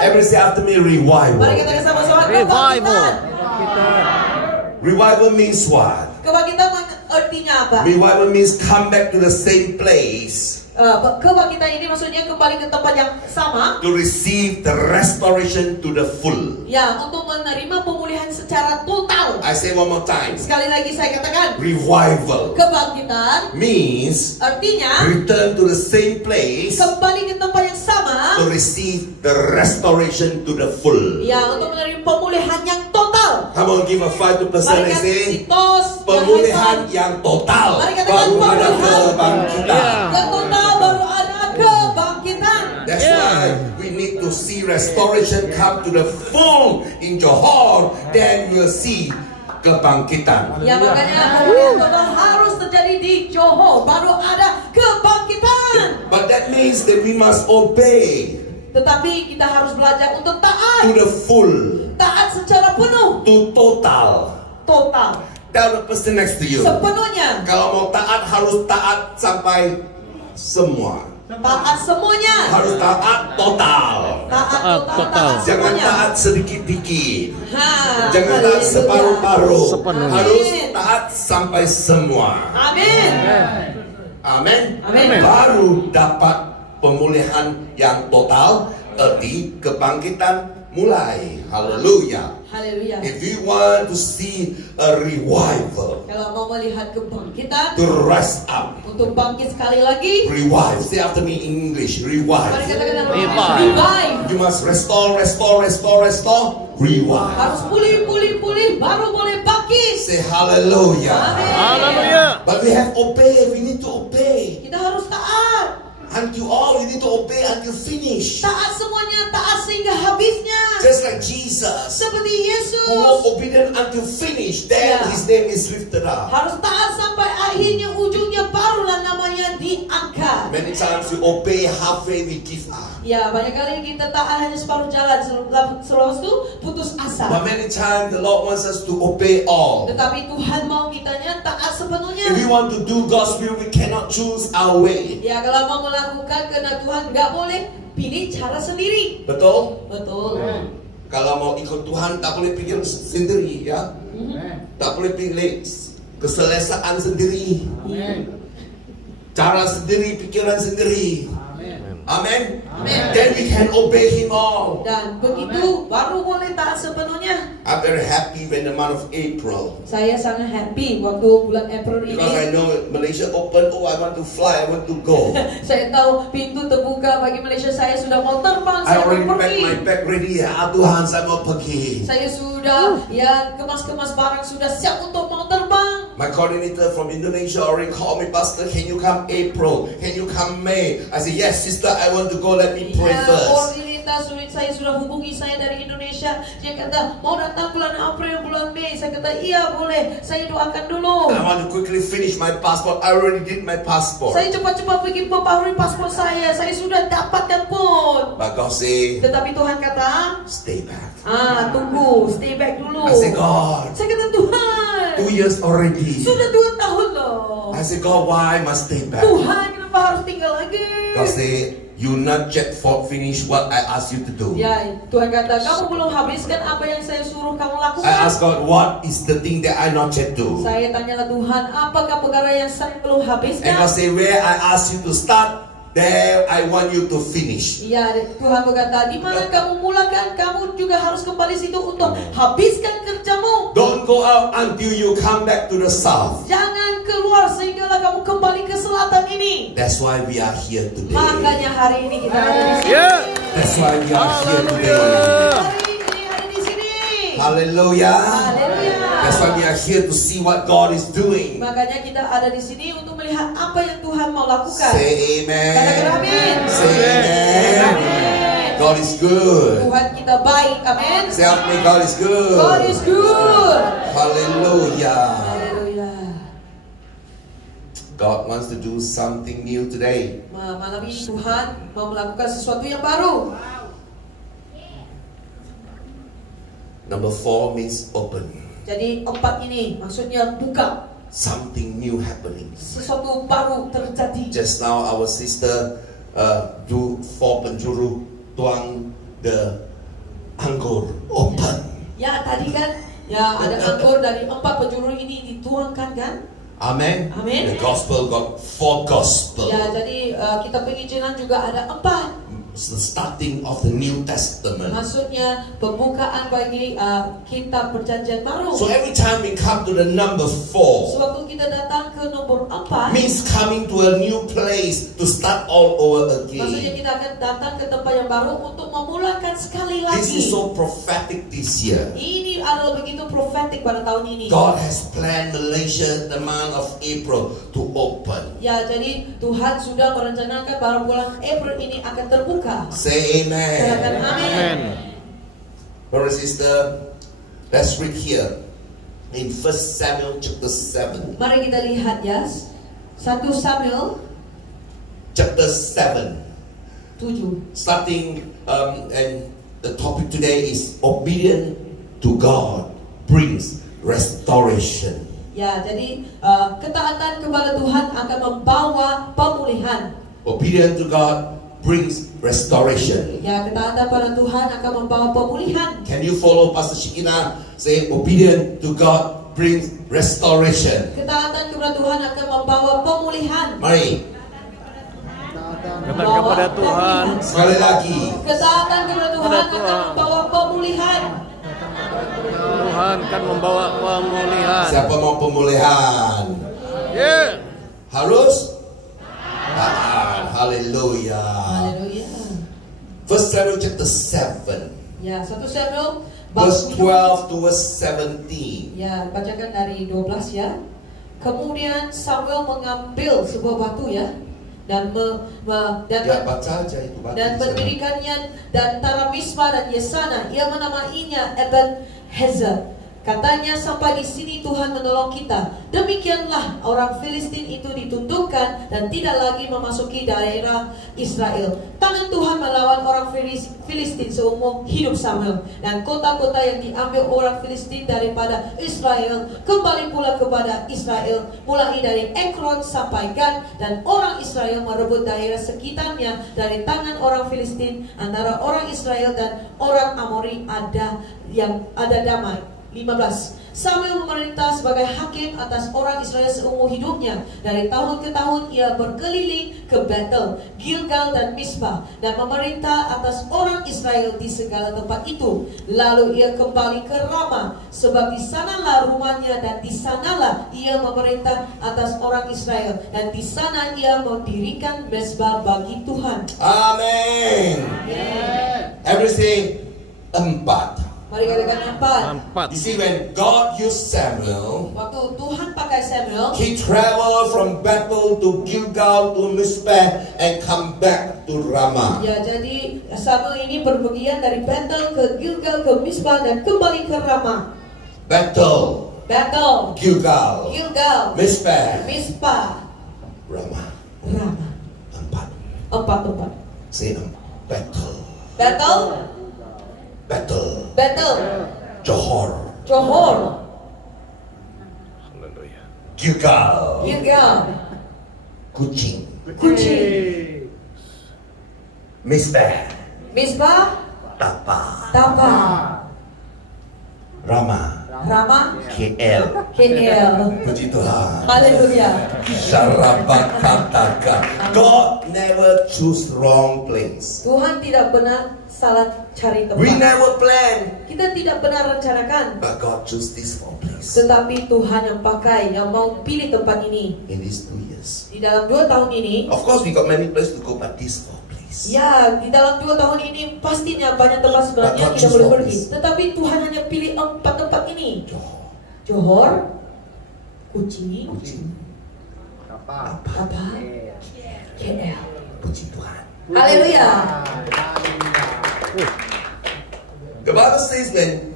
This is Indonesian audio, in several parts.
Everybody say after me, revival. Mari kita sama-sama Revival. kebangkitan. Revival means what? Kebangkitan artinya apa? Revival means come back to the same place Kebangkitan ini maksudnya kembali ke tempat yang sama. to receive the restoration to the full. Ya, untuk menerima pemulihan secara total. I say one more time. Sekali lagi saya katakan, Revival kebangkitan means artinya return to the same place kembali ke tempat yang sama. to receive the restoration to the full. Ya, untuk menerima pemulihan yang total. Come on, give a 5 to person Mari and say, kasih tos, pemulihan yang total. Mari katakan Baru ada pemulihan. kebangkitan. Yang total baru ada kebangkitan. That's why we need to see restoration come to the full in Johor. Then we'll see kebangkitan. Ya, makanya pemulihan total harus terjadi di Johor. Baru ada kebangkitan. But that means that we must obey Tetapi kita harus belajar untuk taat. to the full, Taat secara penuh. to total. Total. Tell the person next to you. Sepenuhnya. Kalau mau taat harus taat sampai semua. Taat semuanya. Harus taat total. Taat total. total. Taat Jangan semuanya. taat sedikit-dikit. Jangan taat Haleluya. separuh-paruh. Sepenuhnya. Harus taat sampai semua. Amin. Amin. Amin. Baru dapat pemulihan yang total, arti kebangkitan mulai. Haleluya. Haleluya. If you want to see a revival, Kalau mau melihat kebangkitan, to rise up, untuk bangkit sekali lagi, revive. Say after me in English, mari revive. katakan Revive. revive. You must restore, revive. Harus pulih, baru boleh bangkit. Say hallelujah. Amin. Haleluya. But we have obey. We need to obey. Kita harus taat. Until all, we need to obey until finish. Taat semuanya, taat sehingga habisnya. Just like Jesus, Seperti who was Yesus. obedient until finish, then Yeah. his name is lifted up. Harus taat sampai akhirnya, ujungnya barulah namanya diangkat. Many times we obey halfway, we give up. Ya, banyak kali kita taat hanya separuh jalan, selepas itu putus asa. But many times the Lord wants us to obey all. Tetapi Tuhan mau kitanya taat sepenuhnya. If we want to do God's will, we cannot choose our way. Ya, kalau mau melakukan kehendak Tuhan, nggak boleh pilih cara sendiri. Betul? Betul. Kalau mau ikut Tuhan, tak boleh pikir sendiri, ya. Tak boleh pilih keselesaan sendiri, cara sendiri, pikiran sendiri. Amen. Amen. Then we can obey Him all. Dan begitu baru boleh taat sepenuhnya. I'm very happy when the month of April, Saya sangat happy waktu bulan April because I ini. know Malaysia open. Oh, I want to fly. I want to go. Saya tahu pintu terbuka bagi Malaysia. Saya sudah mau terbang. I Saya already mau packed pergi. my bag ready. Ya Tuhan, saya mau pergi. Saya sudah ya kemas-kemas barang, sudah siap untuk mau terbang. My coordinator from Indonesia already called me, Pastor, can you come April? Can you come May? I said, yes, sister, I want to go. Let me pray Ya, first. koordinator saya sudah hubungi saya dari Indonesia. Dia kata mau datang bulan April, bulan Mei. Saya kata iya boleh. Saya doakan dulu. I want to quickly finish my passport. I already did my passport. Saya cepat-cepat pergi memperbarui paspor saya. Saya sudah dapatkan pun. But God say, Tetapi Tuhan kata, stay back. tunggu, stay back dulu. I say, God, Saya kata Tuhan, 2 years already. sudah 2 tahun loh. I say, God, why I must stay back? Tuhan, kenapa harus tinggal lagi? God say, you not yet finish what I asked you to do. Ya, Tuhan kata, kamu belum habiskan apa yang saya suruh kamu I lakukan. asked God, what is the thing that I not yet do? Saya tanyalah Tuhan, apakah perkara yang saya belum And habiskan? God say, where I asked you to start, there I want you to finish. Ya, Tuhan berkata, di mana kamu mulakan, kamu juga harus kembali situ untuk habiskan kerjamu. Don't go out until you come back to the south. Jangan keluar sehinggalah kamu kembali ke selatan ini. That's why we are here today. Makanya hari ini kita ada di sini. Yeah. That's why we are here today. Hari ini ada di sini. Hallelujah. Haleluya. That's why we are here to see what God is doing. Makanya kita ada di sini untuk melihat apa yang Tuhan mau lakukan. Say Katakan amen. amin. Say amen. Amin. God is good. Tuhan kita baik. Amin. Say out me, God is good. God is good. Hallelujah. Haleluya. God wants to do something new today. Malam ini Tuhan mau melakukan sesuatu yang baru. Number 4 means open. Jadi 4 ini maksudnya buka. Something new happening. Sesuatu baru terjadi. Just now our sister do 4 penjuru tuang the anggur open. Ya tadi kan, ya ada anggur dari 4 penjuru ini dituangkan kan? Amen. Amen. The gospel got 4 gospel. Ya jadi kitab penginjilan juga ada 4. It's the starting of the New Testament. Maksudnya pembukaan bagi kitab perjanjian baru. So every time we come to the number 4, Sewaktu kita datang ke nomor 4, means coming to a new place to start all over maksudnya again. kita akan datang ke tempat yang baru untuk memulakan sekali This is lagi. so prophetic this year. Ini adalah begitu profetik pada tahun ini. God has planned Malaysia the month of April to open. Ya, jadi Tuhan sudah merencanakan bahwa bulan April ini akan terbuka. Say Katakan amen. amin. Brother and sister, let's read here in 1 Samuel chapter 7. Mari kita lihat ya. 1 Samuel Chapter 7. 7. Starting and the topic today is obedient to God brings restoration. Ya, jadi ketaatan kepada Tuhan akan membawa pemulihan. Obedient to God brings restoration. Ya, ketaatan pada Tuhan akan membawa pemulihan. Can you follow Pastor Shikina? Say obedient to God brings restoration. Ketaatan kepada Tuhan akan membawa pemulihan. Mari. Katakan kepada Tuhan. Sekali lagi. Ketaatan kepada Tuhan akan membawa pemulihan. Tuhan kan membawa pemulihan. Siapa mau pemulihan? Yeah. Harus? Haleluya. Haleluya. 1 Samuel chapter 7. Ya, 1 Samuel Verse 7. 12 to verse 17. Ya, bacakan dari 12 ya. Kemudian Samuel mengambil sebuah batu ya, dan Ya baca aja itu batu dan di sana. mendirikannya di antara Mispa dan Yesana. Ia menamainya Ebenezer. Katanya, sampai di sini Tuhan menolong kita. Demikianlah orang Filistin itu ditundukkan dan tidak lagi memasuki daerah Israel. Tangan Tuhan melawan orang Filistin seumur hidup Samuel, dan kota-kota yang diambil orang Filistin daripada Israel kembali pula kepada Israel, mulai dari Ekron sampai Gad, dan orang Israel merebut daerah sekitarnya dari tangan orang Filistin. Antara orang Israel dan orang Amori ada damai. 15. Samuel memerintah sebagai hakim atas orang Israel seumur hidupnya. Dari tahun ke tahun ia berkeliling ke Bethel, Gilgal dan Mispa, dan memerintah atas orang Israel di segala tempat itu. Lalu ia kembali ke Rama, sebab di sanalah rumahnya, dan di sanalah ia memerintah atas orang Israel, dan di sana ia mendirikan mezbah bagi Tuhan. Amen. Everything 4. Mari katakan 4. You see, when God used Samuel, Waktu Tuhan pakai Samuel, he traveled from Bethel to Gilgal to Mizpah and come back to Ramah. ya, jadi Samuel ini berpergian dari Bethel ke Gilgal ke Mispa dan kembali ke Ramah. Bethel, Bethel, Gilgal, Gilgal, Mizpah, Mispa, Ramah. Ramah. 4. 4 tempat. Say Bethel, Bethel, Bethel, Bethel, Johor, Johor, Haleluya. Gilgal, Gilgal, Kuching, Kuching, Mizpah, Mispa, Tapa, Tapa, Ramah, Ramah, KL. KL. Puji Tuhan. Haleluya. Syarabakataka. God never choose wrong place. Tuhan tidak benar salah cari tempat. We never plan, Kita tidak benar rencanakan, but God choose this wrong place. tetapi Tuhan yang pakai, yang mau pilih tempat ini. In these 2 years, Di dalam 2 tahun ini, of course we got many places to go, but this wrong place. ya, di dalam 2 tahun ini pastinya banyak tempat sebenarnya But kita God boleh choose pergi. all Tetapi Tuhan hanya pilih 4 tempat ini. Johor, Johor, Kuching, Apa? apa? KL. puji Tuhan. Haleluya. The Bible says when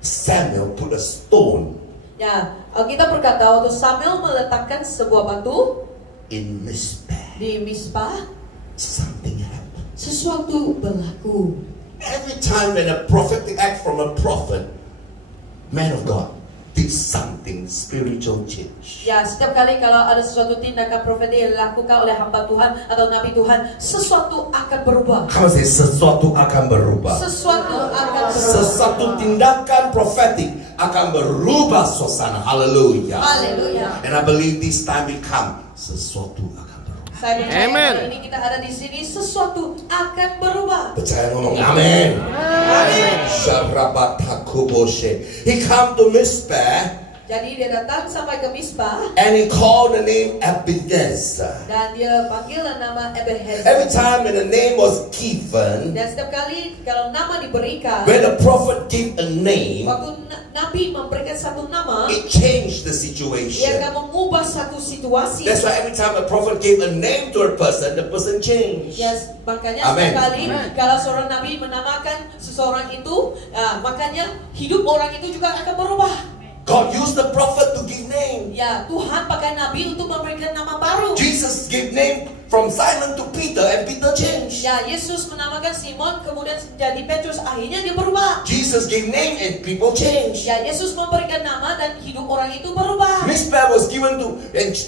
Samuel put a stone Ya, Alkitab berkata waktu Samuel meletakkan sebuah batu in Mizpah, di Mispa, something happened. sesuatu berlaku. Every time when a prophetic act from a prophet, man of God, did something spiritual change. Ya, setiap kali kalau ada sesuatu tindakan profetik yang dilakukan oleh hamba Tuhan atau nabi Tuhan, sesuatu akan berubah. Kamu say sesuatu akan berubah. Sesuatu akan Sesuatu tindakan profetik akan berubah suasana. Haleluya. Haleluya. And I believe this time will come. Sesuatu akan berubah. Saya percaya Amen. kali ini kita ada di sini, sesuatu akan berubah. Percaya ngomong amin. Amin. Sharabatakuboshe. He come to Mizpah Jadi dia datang sampai ke Mizpah and he called the name Ebenezer. dan dia panggil nama Ebenezer. Every time when the name was given, Dan setiap kali kalau nama diberikan, when the prophet gave a name, waktu Nabi memberikan satu nama, it changed the dia situation. akan mengubah satu situasi. That's why every time a prophet gave a name to a person, the person changed. Yes, makanya Amen. setiap kali kalau seorang nabi menamakan seseorang itu, makanya hidup orang itu juga akan berubah. God used the prophet to give name. Ya, Tuhan pakai nabi untuk memberikan nama baru. Jesus gave name from Simon to Peter, and Peter changed. Ya, Yesus menamakan Simon, kemudian jadi Petrus, akhirnya dia berubah. Jesus gave name and people changed. Ya, Yesus memberikan nama dan hidup orang itu berubah. Mizpah was given to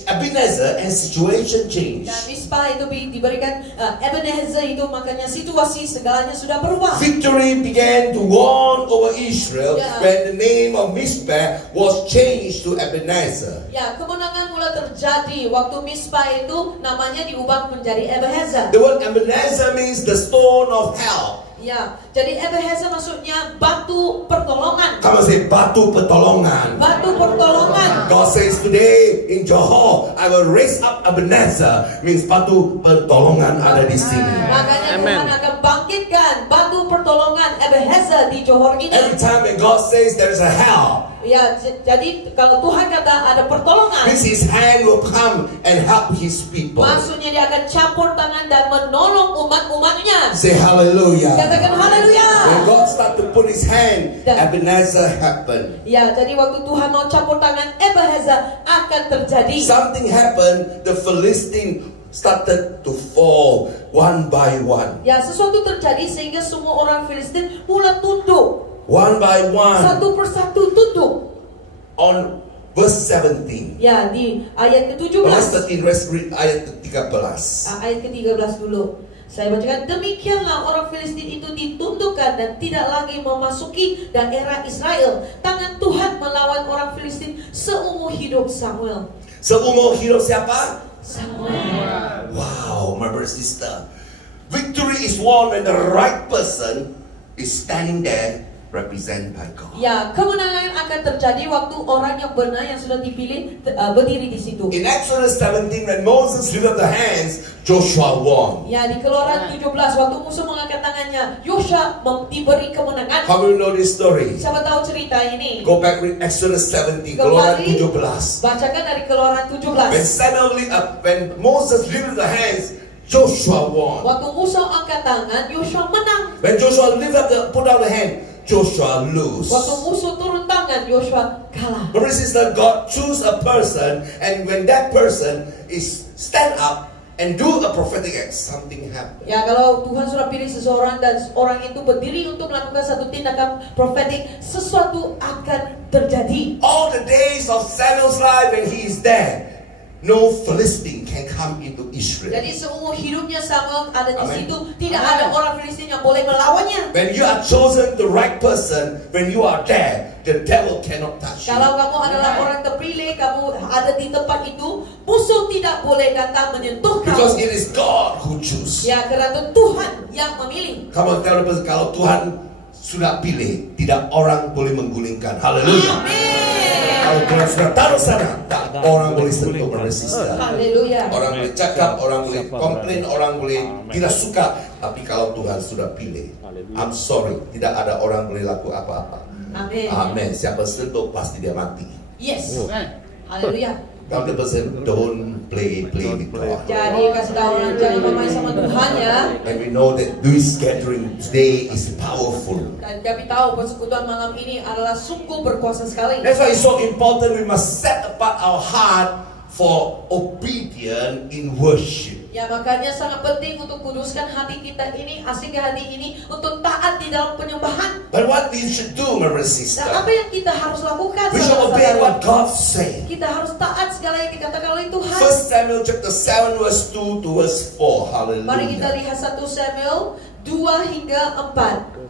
Ebenezer and situation changed. Dan Mizpah itu diberikan Ebenezer itu, makanya situasi segalanya sudah berubah. Victory began to won over Israel Yeah. when the name of Mizpah was changed to Ebenezer. Ya, kemenangan mulai terjadi waktu Mizpah itu namanya diubah menjadi Ebenezer. The word Ebenezer means the stone of help. Ya, jadi Ebenezer maksudnya batu pertolongan. Come on, say batu pertolongan. Batu pertolongan. God says today in Johor, I will raise up Ebenezer, means batu pertolongan ada di sini. Makanya Amen. Tuhan akan bangkitkan batu pertolongan Ebenezer di Johor ini. Every time when God says there is a help, Ya, jadi kalau Tuhan kata ada pertolongan, means His hand will come and help His people. maksudnya dia akan campur tangan dan menolong umat-umatnya. Say hallelujah. Katakan haleluya. When God start to put His hand, Dan- Ebenezer happened. Ya, jadi waktu Tuhan mau campur tangan, Ebenezer akan terjadi. Something happened. The Philistine started to fall one by one. Ya, sesuatu terjadi sehingga semua orang Filistin mulai tunduk. One by one. Satu persatu tunduk. On verse 17. Ya, di ayat Verse ke-17. 13, let's read ayat ke-13. Ayat ke-13 dulu. Saya bacakan, demikianlah orang Filistin itu ditundukkan dan tidak lagi memasuki daerah Israel. Tangan Tuhan melawan orang Filistin seumur hidup Samuel. Seumur hidup siapa? Samuel. Wow, my brother sister. Victory is won when the right person is standing there, represented by God. Ya, kemenangan akan terjadi waktu orang yang benar yang sudah dipilih berdiri di situ. In Exodus 17, when Moses lifted up the hands, Joshua won. Ya, di Keluaran 17 waktu Musa mengangkat tangannya, Yosha diberi kemenangan. How do you know this story? Siapa tahu cerita ini? Go back with Exodus 17, Keluaran Kembali 17. bacakan dari Keluaran When Moses lifted the hands, Joshua won. Waktu Musa angkat tangan, Yosha menang. When Joshua put out the hand, Joshua lose. Waktu Musa turun tangan, Yosha kalah. Brother and sister, God choose a person, and when that person is stand up and do a prophetic act, something happen. Ya, kalau Tuhan sudah pilih seseorang dan orang itu berdiri untuk melakukan satu tindakan profetik, sesuatu akan terjadi. All the days of Samuel's life when he is there, no Philistine can come into Israel. Jadi seumur hidupnya Samuel ada di Amen. situ, tidak ada orang Filistin yang boleh melawannya. When you are chosen the right person, when you are there, the devil cannot touch you. Kalau kamu adalah orang terpilih, kamu ada di tempat itu, musuh tidak boleh datang menyentuh Because kamu. it is God who choose. Ya, karena Tuhan yang memilih. Come on, tell the person, kalau Tuhan sudah pilih, tidak orang boleh menggulingkan. Haleluya. Amin. Kalau Tuhan sudah taruh sana, tak orang boleh sentuh, brother sister. Haleluya. Orang boleh cakap, orang boleh komplain, orang boleh tidak suka. Tapi kalau Tuhan sudah pilih, I'm sorry, tidak ada orang boleh laku apa-apa. Amin. Amin. Siapa sentuh pasti dia mati. Yes. Haleluya. Tell the person, don't play with God. Jadi kasih tahu orang jangan bermain sama Tuhan ya. And we know that this gathering today is powerful. Dan kami tahu persekutuan malam ini adalah sungguh berkuasa sekali. That's why it's so important we must set apart our heart for obedience in worship. Ya, makanya sangat penting untuk kuduskan hati kita ini, asingkan hati ini untuk taat di dalam penyembahan. But what we should do, my brother Dan sister, apa yang kita harus lakukan? we should obey saudara-saudara? what God said. Kita harus taat segala yang dikatakan oleh Tuhan. 1 Samuel chapter 7 verse 2 to verse 4. Mari kita Hallelujah. lihat 1 Samuel 2 hingga 4.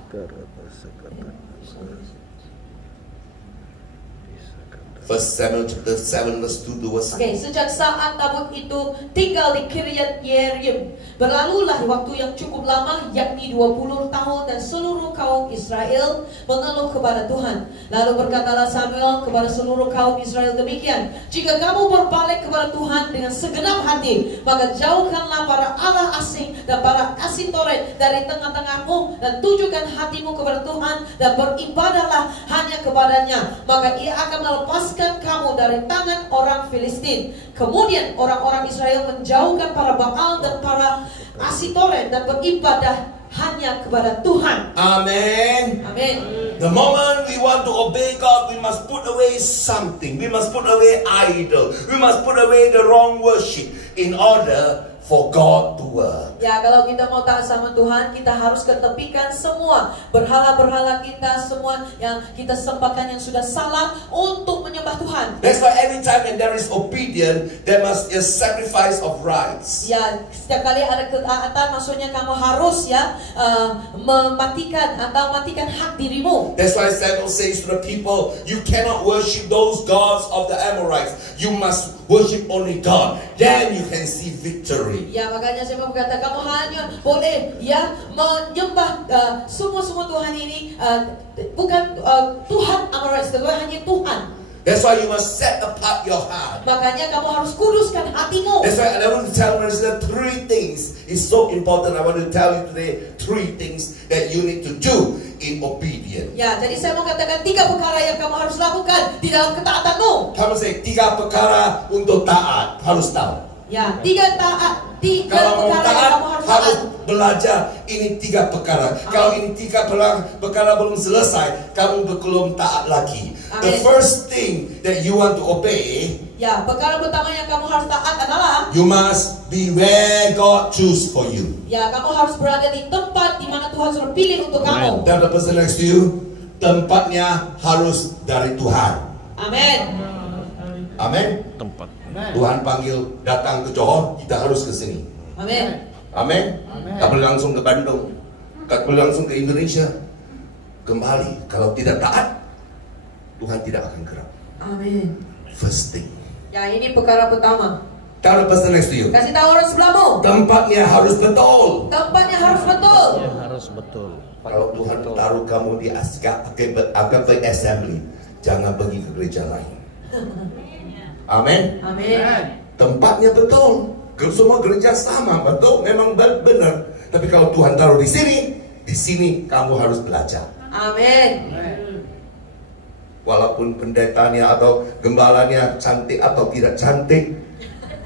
First Samuel chapter 7 verse 2 to verse 4. Oke, sejak saat Nabot itu tinggal di Kiryat Yearim, berlalulah waktu yang cukup lama, yakni 20 tahun, dan seluruh kaum Israel mengeluh kepada Tuhan. Lalu berkatalah Samuel kepada seluruh kaum Israel demikian, jika kamu berbalik kepada Tuhan dengan segenap hati, maka jauhkanlah para Allah asing dan para Asitoret dari tengah-tengahmu, dan tujukan hatimu kepada Tuhan dan beribadahlah hanya kepadanya, maka ia akan melepaskan kamu dari tangan orang Filistin. Kemudian orang-orang Israel menjauhkan para Baal dan para Asitoret dan beribadah hanya kepada Tuhan. Amen. Amin. The moment we want to obey God, we must put away something. We must put away idol. We must put away the wrong worship in order for God to work. Ya, kalau kita mau taat sama Tuhan, kita harus ketepikan semua berhala-berhala kita, semua yang kita sembahkan yang sudah salah untuk menyembah Tuhan. That's why every time when there is obedience, there must be a sacrifice of rights. Ya, setiap kali ada ketaatan, maksudnya kamu harus matikan hak dirimu. That's why Samuel says to the people, you cannot worship those gods of the Amorites. You must worship only God. Then you can see victory. Ya, makanya saya mau berkata, kamu hanya boleh menyembah semua Tuhan ini, bukan Tuhan Amorites, tetapi hanya Tuhan. That's why you must set apart your heart. Makanya kamu harus kuduskan hatimu. That's why I want to tell you three things. It's so important. I want to tell you today 3 things that you need to do in obedience. Ya, jadi saya mau katakan 3 perkara yang kamu harus lakukan di dalam ketaatanmu. Kamu say 3 perkara untuk taat. Harus tahu. Ya, 3 Kalau mau perkara yang taat, kamu harus harus taat. belajar ini 3 perkara. Kalau ini 3 perkara belum selesai, kamu belum taat lagi. The Amen. first thing that you want to obey, Ya, perkara pertama yang kamu harus taat adalah, you must be where God choose for you. ya, kamu harus berada di tempat di mana Tuhan sudah pilih untuk kamu. Tell the person next to you, tempatnya harus dari Tuhan. Amin. Amin. Tempat. Tuhan panggil datang ke Johor, kita harus ke sini. Amin. Amin. Tak boleh langsung ke Bandung, tak boleh langsung ke Indonesia. Kembali, kalau tidak taat, Tuhan tidak akan gerak. Amin. First thing. Ya, ini perkara pertama. Tell the person next to you, Kasih tahu orang sebelahmu, tempatnya harus betul. tempatnya harus betul. Ya, harus betul. Kalau Tuhan taruh kamu di AKP Assembly, jangan pergi ke gereja lain. Amin. Amin. Tempatnya betul. Semua gereja sama, betul, memang benar. Tapi kalau Tuhan taruh di sini kamu harus belajar. Amin. Walaupun pendetanya atau gembalanya cantik atau tidak cantik,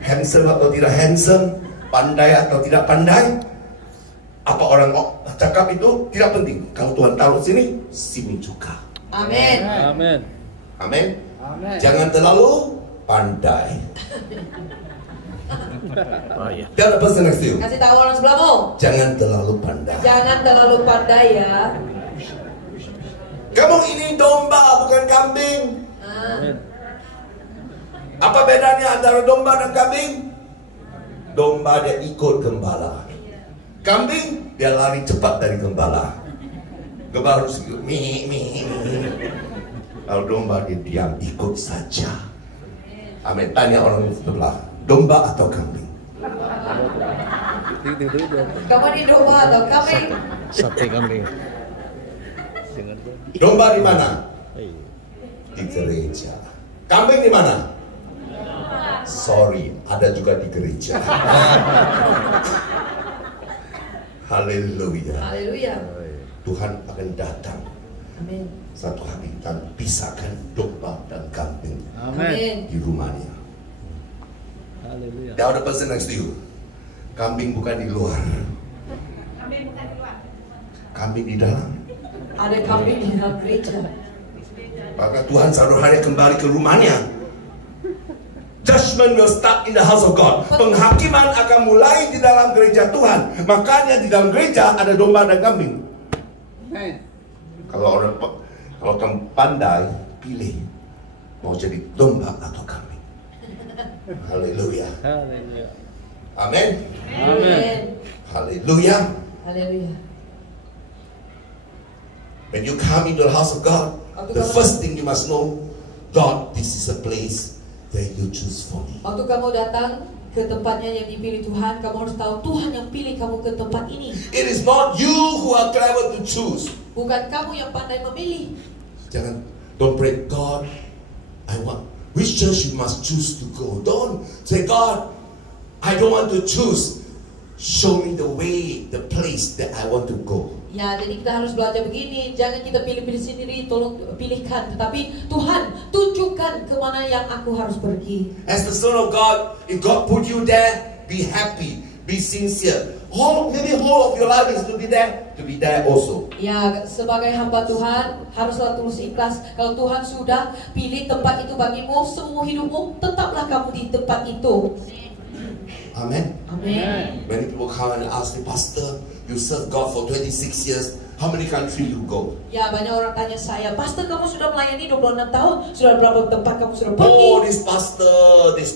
handsome atau tidak handsome, pandai atau tidak pandai, apa orang cakap itu tidak penting. Kalau Tuhan taruh sini juga. Amin. Amin. Amin. Jangan terlalu pandai. Oh ya. Tell the person next to you, Kasih tahu orang sebelahmu, jangan terlalu pandai. jangan terlalu pandai ya. Kamu ini domba bukan kambing. Amin. Apa bedanya antara domba dan kambing? Domba dia ikut gembala. Kambing dia lari cepat dari gembala. Gembala harus mi. Kalau domba dia diam, ikut saja. Amin. Tanya orang sebelah, domba atau kambing? Kamu di domba atau kambing? Sate kambing. Domba di mana? Di gereja. Kambing di mana? Sorry, ada juga di gereja. Haleluya. Haleluya. Tuhan akan datang Amin. satu hari dan pisahkan domba dan kambing Amin. di rumahnya. Haleluya. The other person next to you, kambing bukan di luar, kambing di dalam. Ada kambing di dalam gereja. Maka Tuhan satu hari kembali ke rumahnya. Judgment will start in the house of God. Penghakiman akan mulai di dalam gereja Tuhan. Makanya di dalam gereja ada domba dan kambing. Kalau kamu pandai, pilih mau jadi domba atau kambing. Haleluya. Haleluya. Amin. Amin. Haleluya. Haleluya. When you come into the house of God, the first thing you must know, God, this is a place that you choose for me. Waktu kamu datang ke tempatnya yang dipilih Tuhan, kamu harus tahu Tuhan yang pilih kamu ke tempat ini. It is not you who are clever to choose. Bukan kamu yang pandai memilih. Jangan, don't pray, God, I want, which church you must choose to go. Don't say, God, I don't want to choose. Show me the way, the place that I want to go. Ya, jadi kita harus belajar begini. Jangan kita pilih-pilih sendiri, tolong pilihkan. Tetapi Tuhan, tunjukkan kemana yang aku harus pergi. As the Son of God, if God put you there, be happy, be sincere. Maybe whole of your life is to be there also. Ya, sebagai hamba Tuhan, haruslah tulus ikhlas. Kalau Tuhan sudah pilih tempat itu bagimu, semua hidupmu, tetaplah kamu di tempat itu. Amen. Amen. Many people come and ask me, Pastor, you serve God for 26 years. How many countries you go? Ya, banyak orang tanya saya, Pastor, kamu sudah melayani 26 tahun, sudah berapa tempat kamu sudah pergi? Oh, this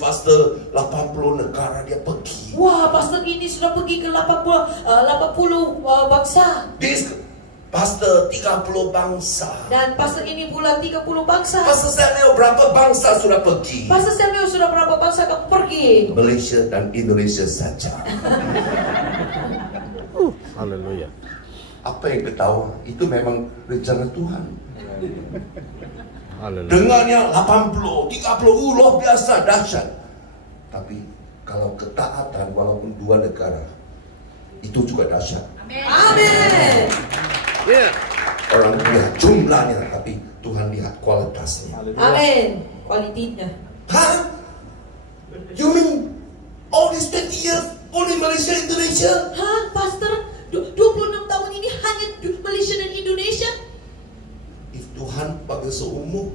pastor, 80 negara dia pergi. Wah, pastor ini sudah pergi ke 80 bangsa. This pastor 30 bangsa. Dan pastor ini pula 30 bangsa. Pastor Samuel berapa bangsa sudah pergi? Pastor Samuel sudah berapa bangsa kamu pergi? Malaysia dan Indonesia saja. Haleluya. Apa yang kita tahu? Itu memang rencana Tuhan. Haleluya. Dengannya 80, 30, luar biasa, dahsyat. Tapi kalau ketaatan walaupun 2 negara, itu juga dahsyat. Amin. Yeah. Orang lihat jumlahnya, tapi Tuhan lihat kualitasnya. Amin. Kualitinya. Hah? You mean all these 20 years only Malaysia, Indonesia? Hah, pastor? 26 tahun ini hanya Malaysia dan Indonesia? If Tuhan pakai seumur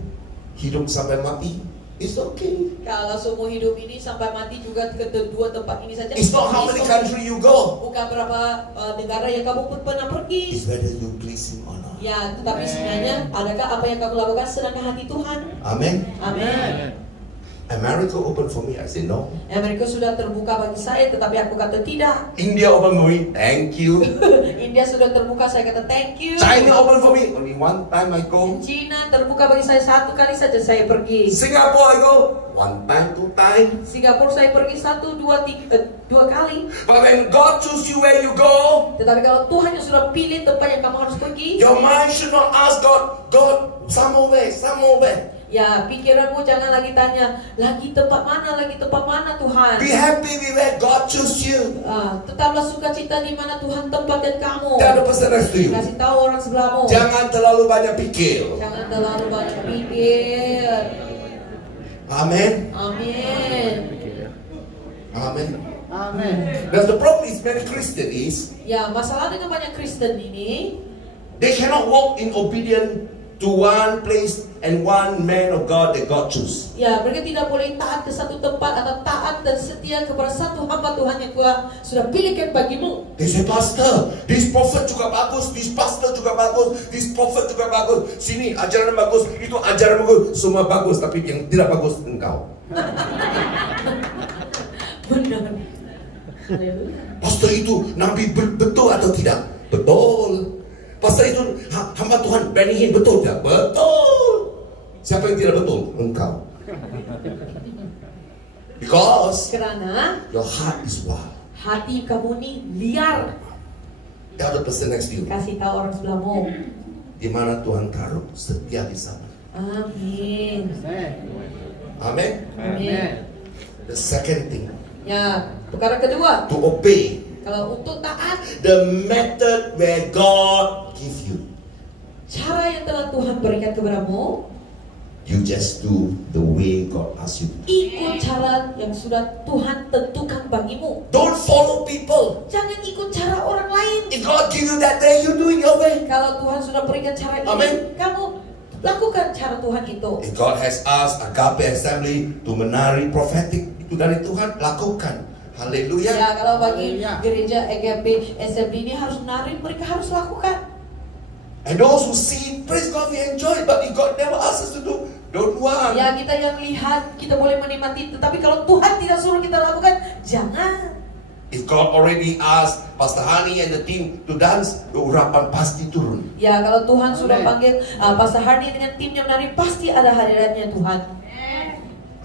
hidup sampai mati, it's okay. Kalau seumur hidup ini sampai mati juga ke kedua tempat ini saja. It's not how many country you go. Bukan berapa negara yang kamu pernah pergi. It's whether you please Him or not. Ya, tetapi sebenarnya adakah apa yang kamu lakukan senangnya hati Tuhan? Amen. Amin. America open for me, I say no. Amerika sudah terbuka bagi saya, tetapi aku kata tidak. India open for me, thank you. India sudah terbuka, saya kata thank you. China open for me, only one time I go. China terbuka bagi saya, 1 kali saja saya pergi. Singapore I go, one time, 2 time. Singapura saya pergi 1, 2 kali. But when God choose you where you go, Tetapi kalau Tuhan yang sudah pilih tempat yang kamu harus pergi, your mind should not ask God, God, somewhere, somewhere. ya pikiranmu jangan lagi tanya, lagi tempat mana Tuhan. Be happy with where God choose you. Tetaplah sukacita di mana Tuhan tempatkan kamu. Tell the person next to you. Kasih tahu orang sebelahmu. Jangan terlalu banyak pikir. Jangan terlalu banyak pikir. Amen. Amin. Amen. Amen. Now the problem is many Christians is Ya, masalah dengan banyak Kristen ini, they cannot walk in obedience to one place and one man of God that God choose. ya mereka tidak boleh taat ke satu tempat atau taat dan setia kepada satu hamba Tuhan yang Tuhan sudah pilihkan bagimu. They say, Pastor, this prophet juga bagus, this pastor juga bagus, this prophet juga bagus. Sini ajaran bagus, itu ajaran bagus, semua bagus, tapi yang tidak bagus engkau. Benar. Pastor itu nabi betul atau tidak? Betul. Pastor itu hamba Tuhan Benny Hinn betul tidak? Betul. Siapa yang tidak betul? Engkau. Because Karena your heart is wild. hati kamu ini liar. Tell the person next to you. Kasih tahu orang sebelahmu. Di mana Tuhan taruh, setia di sana. Amin. Amen. Amin. The second thing, Ya, perkara kedua, to obey. kalau untuk taat, The method where God give you. cara yang telah Tuhan berikan kepadamu, You just do the way God asks you. ikut cara yang sudah Tuhan tentukan bagimu. Don't follow people. Jangan ikut cara orang lain. If God give you that way, you do it your way. Kalau Tuhan sudah berikan cara ini, Amin. kamu lakukan cara Tuhan itu. If God has asked Agape Assembly to menari prophetic, itu dari Tuhan, lakukan. Haleluya. Ya, kalau bagi Haleluya. gereja EGP Assembly ini harus menari, mereka harus lakukan. And those who see, praise God, we enjoy it. But if God never asks us to do, don't want. Ya, kita yang lihat, kita boleh menikmati. Tetapi kalau Tuhan tidak suruh kita lakukan, jangan. If God already asked Pastor Hani and the team to dance, urapan pasti turun. Ya, kalau Tuhan sudah panggil Pastor Hardy dengan timnya menari, pasti ada hadiratnya Tuhan.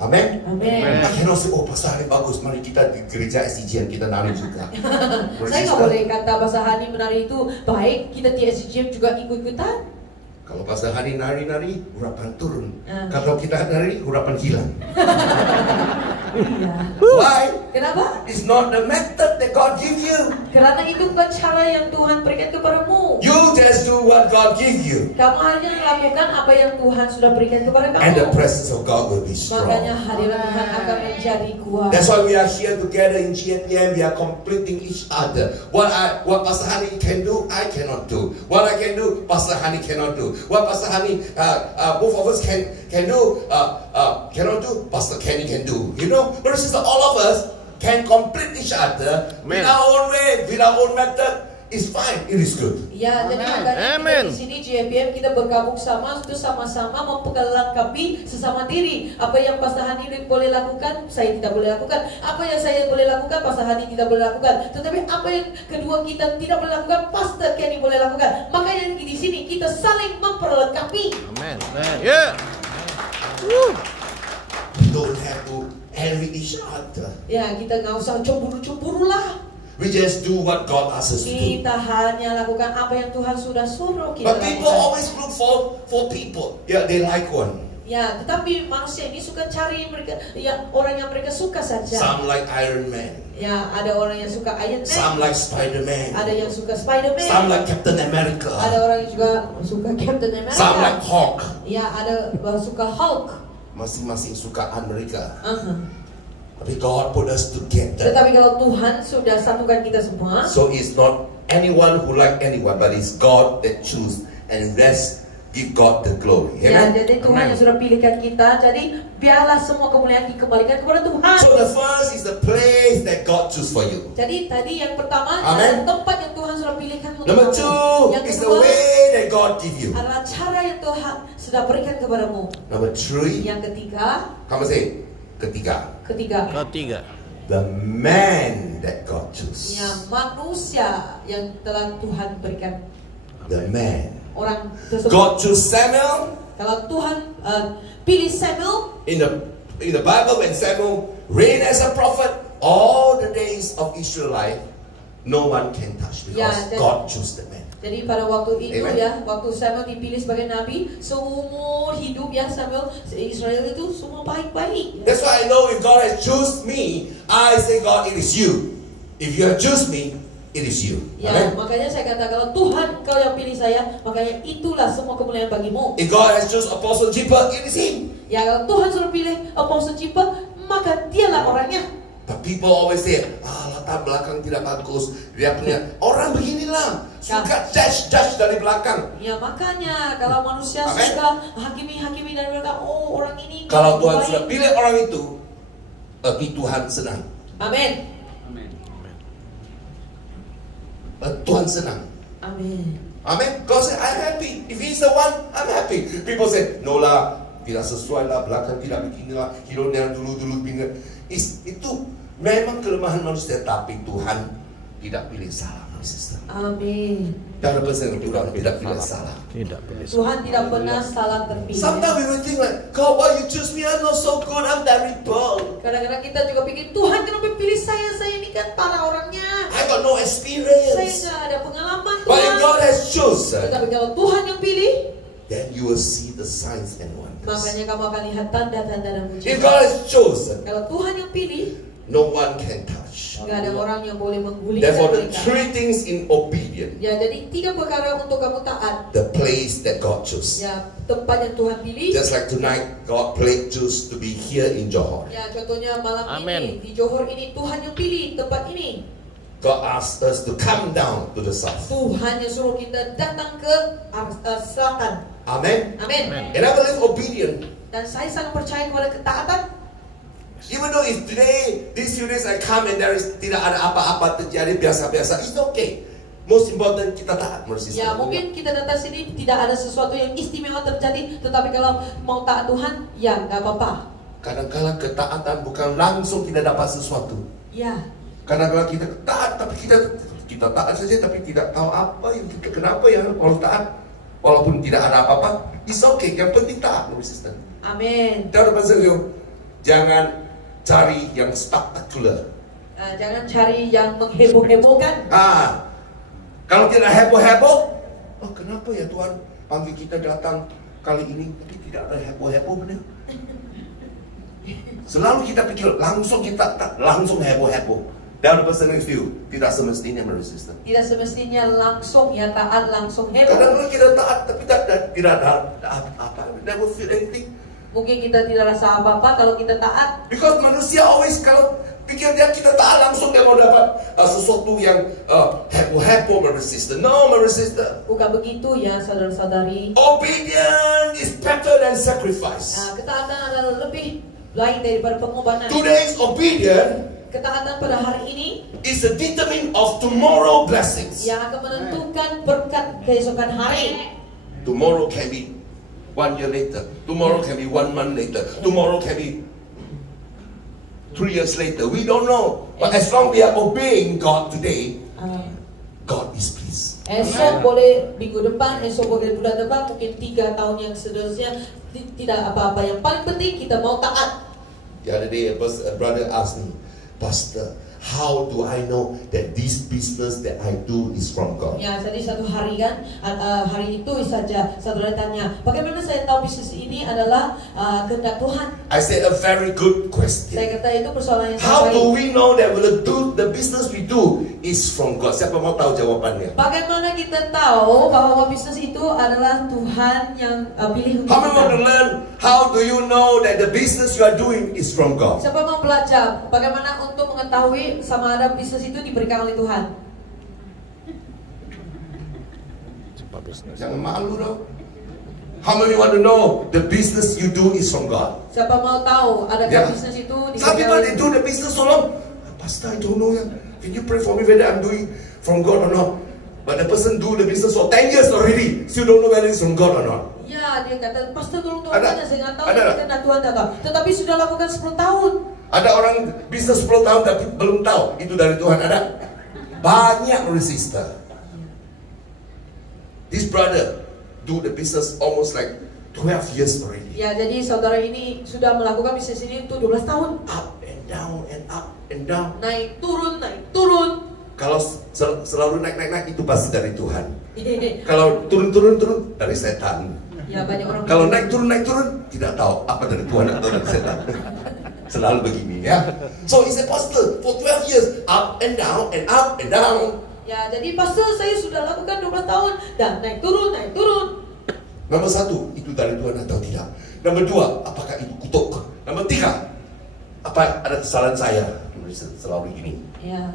Amin. Amin. Akhirnya oh Pastor Hardy bagus, mari kita di gereja SCGM kita nari juga. Saya nggak boleh kata Pastor Hardy menari itu baik, kita di SCGM juga ikut-ikutan. Kalau Pastor Hardy nari-nari, hurapan turun. Kalau kita nari, hurapan hilang. Iya. Why? Kenapa? It's not the method that God give you. Karena itu bukan cara yang Tuhan berikan kepadamu. You just do what God give you. Kamu hanya lakukan apa yang Tuhan sudah berikan kepada kamu. And the presence of God will be strong. Makanya hadirat Tuhan akan menjadi kuat. That's why we are here together in GMPM. We are completing each other. What Pastor Hani can do, I cannot do. What I can do, Pastor Hani cannot do. What Pastor Hani, both of us can do, cannot do, Pastor Kenny can do. You know, brothers and sisters, all of us can complete each other in our own way, with our own method. It's fine, it is good. Ya, jadi makanya kita di sini GMPM kita bergabung sama untuk sama-sama memperlengkapi sesama diri. Apa yang Pastor Hani boleh lakukan, saya tidak boleh lakukan. Apa yang saya boleh lakukan, Pastor Hani tidak boleh lakukan. Tetapi apa yang kedua kita tidak boleh lakukan, Pastor Kenny boleh lakukan. Makanya di sini kita saling memperlengkapi. Amen. Yeah. We don't have to envy each other. Ya, kita nggak usah cemburu-cemburu lah. We just do what God asks us to do. Kita hanya lakukan apa yang Tuhan sudah suruh kita But people lakukan. always look for people. Yeah, they like one. Ya, tetapi manusia ini suka cari mereka, ya orang yang mereka suka saja. Some like Iron Man. Ya, ada orang yang suka Iron Man. Some like Spider-Man. Ada yang suka Spider-Man. Some like Captain America. Ada orang yang juga suka Captain America. Some like Hulk. Ya, ada suka Hulk. Masing-masing suka Amerika. Tapi God put us together. Tetapi kalau Tuhan sudah satukan kita semua, So it's not anyone who like anyone, but it's God that choose, and let's give God the glory. ya, Amen. jadi Tuhan yang sudah pilihkan kita. Jadi biarlah semua kemuliaan dikembalikan kepada Tuhan. So the first is the place that God choose for you. Jadi tadi yang pertama Amen. adalah tempat yang Tuhan sudah pilihkan untuk Number kamu. two Yang is the kedua way that God give you. adalah cara yang Tuhan sudah berikan kepadamu. Number three, Yang ketiga, come and say, ketiga, Ketiga. the man that God choose. yang manusia yang telah Tuhan berikan. The man. Orang tersebut. God choose Samuel. Kalau Tuhan pilih Samuel, In the Bible, when Samuel reigned as a prophet, all the days of Israel life, no one can touch because Yeah, God chose the man. jadi pada waktu itu Amen. ya, waktu Samuel dipilih sebagai nabi, seumur hidup ya Samuel Israel itu semua baik-baik. That's why I know if God has chosen me, I say God, it is you. If you have chosen me, it is you. Ya, Amen. makanya saya kata kalau Tuhan kau yang pilih saya, makanya itulah semua kemuliaan bagimu. If God has chosen Apostle Jipa, it is him. Ya, kalau Tuhan suruh pilih Apostle Jipa, maka dialah orangnya. But people always say, latar belakang tidak bagus. Dia punya orang beginilah, suka judge dari belakang. Ya, makanya kalau manusia Amen. suka hakimi dari belakang, oh orang ini Kalau Tuhan baik. sudah pilih orang itu, tapi Tuhan senang. Amin. Tuhan senang. Amin. Amen. God said, I'm happy. If He's the one, I'm happy. People say, no lah, tidak sesuai lah, belakang tidak beginilah, hidupnya dulu begini. Itu memang kelemahan manusia, tapi Tuhan tidak pilih salah manusia. Amin. Dan Tuhan tidak pilih salah. Tuhan tidak pernah salah terpilih. Sometimes we will think like, God, why you choose me? I'm not so good. I'm terrible. Kadang-kadang kita juga pikir, Tuhan kenapa pilih saya? Saya ini kan para orangnya. I got no Saya experience. nggak ada pengalaman But if Tuhan. God has chosen, Tetapi kalau Tuhan yang pilih, then you will see the signs and wonders. makanya kamu akan lihat tanda-tanda dan If mujizat. God has chosen, Kalau Tuhan yang pilih, no one can touch. nggak ada orang yang boleh menggulingkan Therefore, the mereka. three things in obedience, Ya, jadi 3 perkara untuk kamu taat. the place that God chose. Ya, tempat yang Tuhan pilih. Just like tonight, God chose to be here in Johor. Ya, contohnya malam Amen. ini di Johor ini Tuhan yang pilih tempat ini. God asked us to come down to the south. Tuhan yang suruh kita datang ke selatan. Amen. Amin. And I believe obedience. Dan saya sangat percaya kepada ketaatan. Even though if today, these few days I come and tidak ada apa-apa terjadi biasa-biasa, it's okay. Most important kita taat, mercy. Ya, mungkin kita datang sini tidak ada sesuatu yang istimewa terjadi, tetapi kalau mau taat Tuhan, ya nggak apa-apa. Kadang-kadang ketaatan bukan langsung kita dapat sesuatu. Ya, Kadang-kadang kita taat tapi kita kita taat saja tapi tidak tahu apa yang kita, kenapa ya kalau taat. Walaupun tidak ada apa-apa, it's okay, yang penting taat, sister. Amin. Jangan jangan cari yang spektakuler. Jangan cari yang mengheboh-hebohkan. Kalau tidak heboh-heboh, oh kenapa ya Tuhan panggil kita datang kali ini tapi tidak ada heboh-heboh benar? Selalu kita pikir langsung heboh-heboh. Dan the person next to you, tidak semestinya resisten. Tidak semestinya langsung ya taat, langsung heboh. Kadang-kadang kita taat tapi tidak ada apa, never feel anything. Mungkin kita tidak rasa apa-apa kalau kita taat. Because manusia always kalau pikir dia kita taat langsung dia mau dapat sesuatu yang heboh-heboh resisten. No, resisten. Bukan begitu ya saudara-saudari. Obedience is better than sacrifice. Ketaatan adalah lebih lain daripada pengorbanan. Today's obedience, ketaatan pada hari ini is a determinant of tomorrow blessings. yang akan menentukan berkat keesokan hari. Tomorrow can be 1 year later. Tomorrow can be 1 month later. Tomorrow can be 3 years later. We don't know. But as long we are obeying God today, God is pleased. Esok boleh minggu depan, esok boleh bulan depan, mungkin 3 tahun yang seterusnya, tidak apa-apa. Yang paling penting kita mau taat. The other day, a brother asked me, Pastor, how do I know that this business that I do is from God? Ya, jadi satu hari kan, hari itu saja saudara tanya, bagaimana saya tahu bisnis ini adalah kehendak Tuhan? I said a very good question. Saya kata itu persoalan yang How sangat do baik. we know that the business we do is from God? Siapa mau tahu jawabannya? Bagaimana kita tahu bahwa bisnis itu adalah Tuhan yang pilih untuk How many want to kita? learn? How do you know that the business you are doing is from God? Siapa mau belajar bagaimana untuk mengetahui sama ada bisnis itu diberikan oleh Tuhan? Jangan malu dong. How many want to know the business you do is from God? Siapa mau tahu adakah bisnis itu Some people diberikan they do the business so long. Pastor, I don't know. Can you pray for me whether I'm doing from God or not? But the person do the business for 10 years already, still don't know whether it's from God or not. Ya, dia kata, Pastor tolong Tuhan Ada? tanya, saya nggak tahu Ada? ini kehendak Tuhan atau. Tetapi sudah lakukan 10 tahun. Ada orang bisnis 10 tahun tapi belum tahu itu dari Tuhan. Ada banyak resistor. This brother do the business almost like 12 years already. Ya, jadi saudara ini sudah melakukan bisnis ini itu 12 tahun. Up and down and up and down. Naik turun, naik turun. Kalau selalu naik itu pasti dari Tuhan. Kalau turun dari setan. Ya, banyak orang. Kalau naik turun tidak tahu apa dari Tuhan atau dari setan. Selalu begini ya. So it's impossible for 12 years up and down and up and down. Ya, jadi Pastor saya sudah lakukan 12 tahun dan naik turun, naik turun. Nomor 1, itu dari Tuhan atau tidak. Nomor 2, apakah itu kutuk. Nomor 3, apa ada kesalahan saya. Selalu begini. Ya.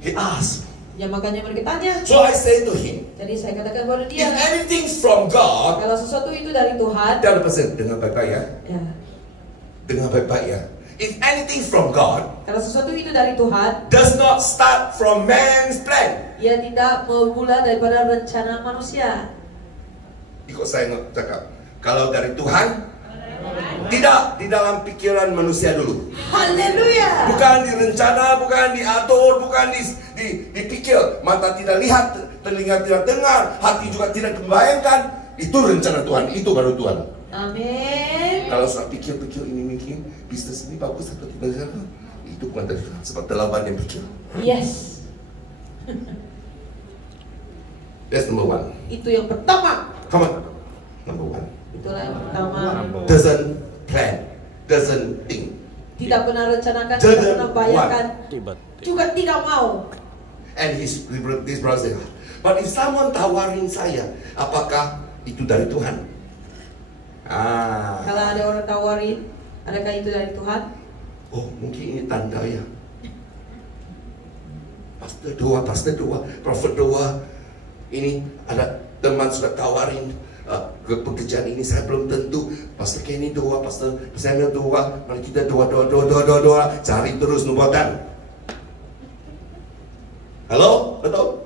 He asked. Ya, makanya mereka tanya. So I say to him, Jadi saya katakan kepada if dia, anything from God, kalau sesuatu itu dari Tuhan, tell the person dengan baik-baik ya. ya. Dengan baik-baik ya. If anything from God Kalau sesuatu itu dari Tuhan, does not start from man's plan. ia tidak bermula daripada rencana manusia. Ikut saya cakap, kalau dari Tuhan, tidak di dalam pikiran manusia dulu. Haleluya. Bukan direncana, bukan diatur, bukan dipikir. Mata tidak lihat, telinga tidak dengar, hati juga tidak membayangkan. Itu rencana Tuhan, itu baru Tuhan. Amin. Kalau saya pikir-pikir ini mungkin bisnis ini bagus atau tidak, itu bukan dari Tuhan. Sebab terlambat yang pikir. Yes. That's number 1. Itu yang pertama. Come on, number 1. Itulah yang pertama. Doesn't plan, doesn't think. Tidak pernah rencanakan, Doesn't tidak pernah bayangkan, Tiba-tiba. juga tidak mau. And this brother said, but if someone tawarin saya, apakah itu dari Tuhan? Kalau ada orang tawarin, adakah itu dari Tuhan? Oh, mungkin ini tanda ya. Pastor doa, prophet doa. Ini ada teman sudah tawarin ke pekerjaan ini, saya belum tentu. Pastor Kenny doa, Pastor Samuel doa, mari kita doa, cari terus nubuatan. Halo, betul?